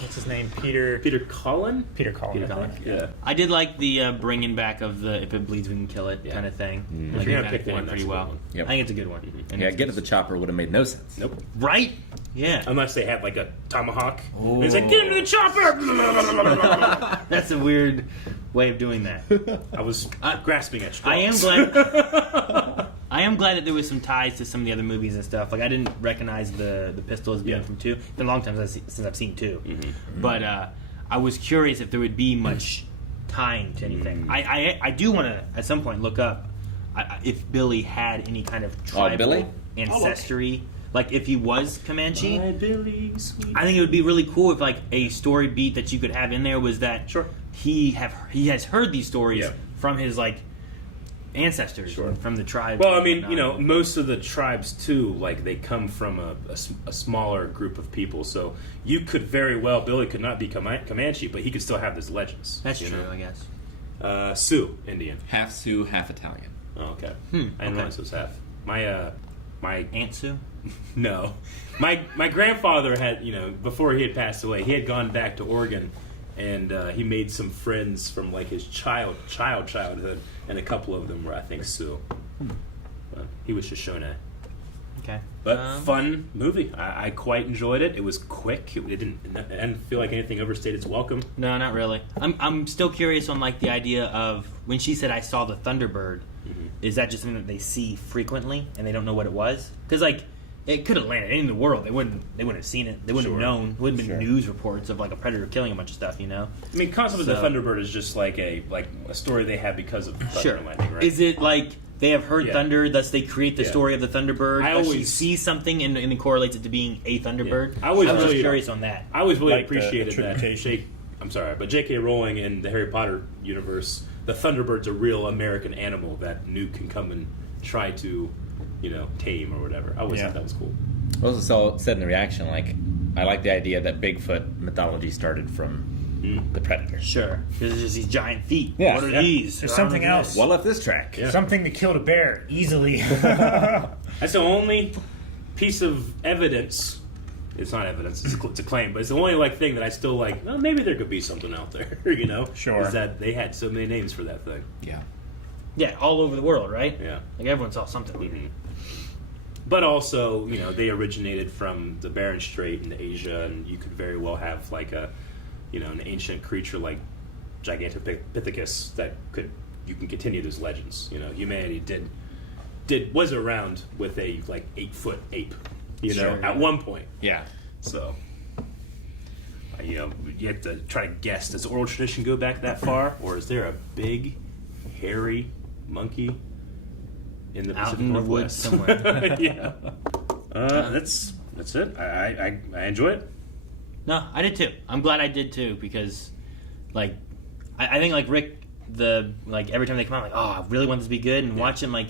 What's his name? Peter Peter Cullen. Peter Cullen. Peter I Cullen. think. Yeah. I did like the bringing back of the if it bleeds we can kill it Yeah. kind of thing. If Like, you're it gonna kinda pick fit one, in that's pretty a good well. one. Yep. I think it's a good one. And Yeah, it's- Get at the Chopper would have made no sense. Nope. right? Yeah. Unless they had like a tomahawk. Ooh. And it's like, get into the chopper! That's a weird way of doing that. I was grasping at straws. I am glad. I am glad that there was some ties to some of the other movies and stuff. Like I didn't recognize the pistol as being Yeah. from 2. It's been a long time since I've seen 2. Mm-hmm. But I was curious if there would be much tying to anything. I do want to at some point look up if Billy had any kind of tribal Billy? ancestry. Like if he was Comanche. My Billy, sweet. I think it would be really cool if like a story beat that you could have in there was that Sure. he has heard these stories Yeah. from his like ancestors Sure. from the tribe. Well, I mean, you know, most of the tribes too, like they come from a smaller group of people. So you could very well, Billy could not be Comanche, but he could still have those legends. that's you true, know? I guess. Sioux Indian. Half Sioux, half Italian. Oh, okay. I didn't okay. realize it was half. My Aunt Sue. no, my grandfather had, you know, before he had passed away, he had gone back to Oregon, and he made some friends from like his childhood, and a couple of them were, I think, Sioux. But he was Shoshone. Okay. But fun movie. I quite enjoyed it. It was quick. It didn't feel like anything overstayed its welcome. No, not really. I'm still curious on like the idea of when she said I saw the Thunderbird. Is that just something that they see frequently and they don't know what it was? Because like it could have landed in the world. They wouldn't have seen it. They wouldn't Sure. have known. It wouldn't have been Sure. news reports of like a predator killing a bunch of stuff. You know. I mean, concept of the So- Thunderbird is just like a story they have because of thunder lightning, right? Is it like they have heard Yeah. thunder, thus they create the Yeah. story of the Thunderbird? I Thus she always- sees something and it correlates it to being a Thunderbird. Yeah. I always was just really- curious on that. I always really Like the appreciated that. attributation. I'm sorry, but J.K. Rowling in the Harry Potter universe, the Thunderbird's a real American animal that Newt can come and try to, you know, tame or whatever. I always Yeah. thought that was cool. I also said in the reaction, like, I like the idea that Bigfoot mythology started from the Predator. Sure, because it's just these giant feet. Yeah. What are Yeah. these? There's I don't something know. else. Well, left this track. Yeah. Something to kill a bear easily. That's the only piece of evidence. It's not evidence; it's a claim. But it's the only like thing that I still like. Well, maybe there could be something out there. You know, Sure. Is that they had so many names for that thing? Yeah. Yeah, all over the world, right? Yeah. Like everyone saw something. Mhm. But also, you know, they originated from the Bering Strait in Asia, and you could very well have like a, you know, an ancient creature like Gigantopithecus that you can continue those legends. You know, humanity was around with a like 8-foot ape, you know, Sure, at yeah. one point. Yeah. So, you know, you have to try to guess: does oral tradition go back that far, or is there a big, hairy monkey in the Out Pacific in the Northwest woods somewhere. yeah. That's it. I enjoy it. No, I did too. I'm glad I did too because, like, I think like Rick, every time they come out, like, oh, I really want this to be good, and watch him like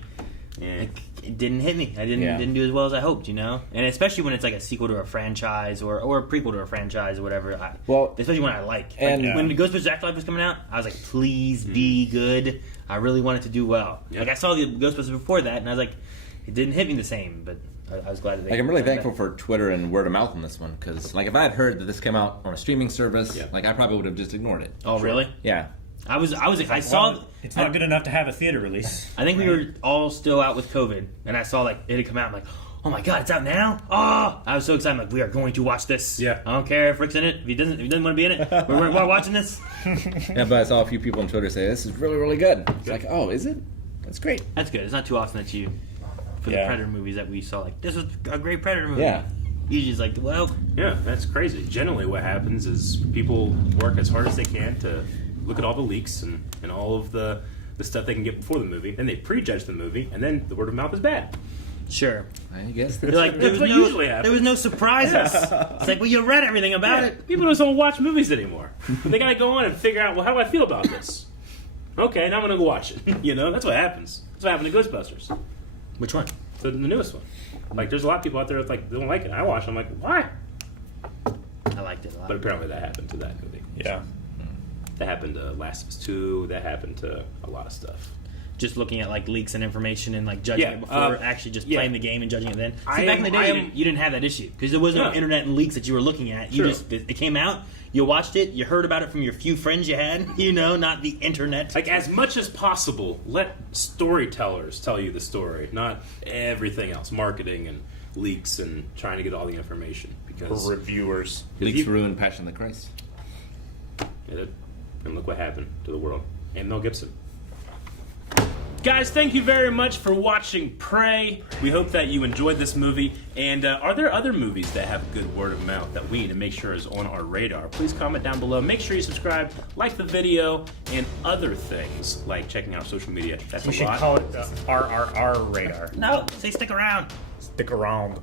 it didn't hit me. I didn't do as well as I hoped, you know. And especially when it's like a sequel to a franchise or a prequel to a franchise or whatever. Especially when I like. And- when the Ghostbusters Afterlife was coming out, I was like, please be good. I really want it to do well. Yeah. Like I saw the Ghostbusters before that, and I was like, it didn't hit me the same, but I was glad that they. Like, I'm really done that. thankful for Twitter and word of mouth on this one, because like if I had heard that this came out on a streaming service, Yeah. like I probably would have just ignored it. Oh, really? Yeah. I saw. It's not good enough to have a theater release. I think we were all still out with COVID, and I saw like it had come out. I'm like, oh my god, it's out now! Oh, I was so excited. I'm like, we are going to watch this. Yeah. I don't care if Rick's in it. If he doesn't want to be in it, we're watching this. Yeah, but I saw a few people on Twitter say this is really, really good. It's like, oh, is it? That's great. That's good. It's not too often that you, for the Yeah. Predator movies that we saw, like this was a great Predator movie. Yeah. Usually it's like, well, Yeah, that's crazy. Generally, what happens is people work as hard as they can to look at all the leaks and all of the stuff they can get before the movie. Then they prejudge the movie, and then the word of mouth is bad. sure. I guess. You're like, That's what usually happens. there was no surprises. It's like, well, you read everything about it. People just don't watch movies anymore. They gotta go on and figure out, well, how do I feel about this? Okay, now I'm gonna go watch it. You know, that's what happens. That's what happened to Ghostbusters, Which one? the newest one. Like, there's a lot of people out there that like they don't like it. I watch. I'm like, why? I liked it a lot. But apparently that happened to that movie. Yeah. That happened to Last of Us 2. That happened to a lot of stuff. Just looking at like leaks and information and like judging Yeah, it before uh, actually just yeah. playing the game and judging it then. See, I back am- in the I day, am- you didn't have that issue because there was no No. internet and leaks that you were looking at. You True. just it came out, you watched it, you heard about it from your few friends you had, you know, not the internet. Like, as much as possible, let storytellers tell you the story, not everything else, marketing and leaks and trying to get all the information. Because Reviewers. Leaks you- ruined Passion of the Christ. and look what happened to the world. And Mel Gibson. Guys, thank you very much for watching Prey. We hope that you enjoyed this movie. And are there other movies that have good word of mouth that we need to make sure is on our radar? Please comment down below. Make sure you subscribe, like the video, and other things like checking out social media. That's We a should lot. call it the RRR radar. No, say stick around. Stick around.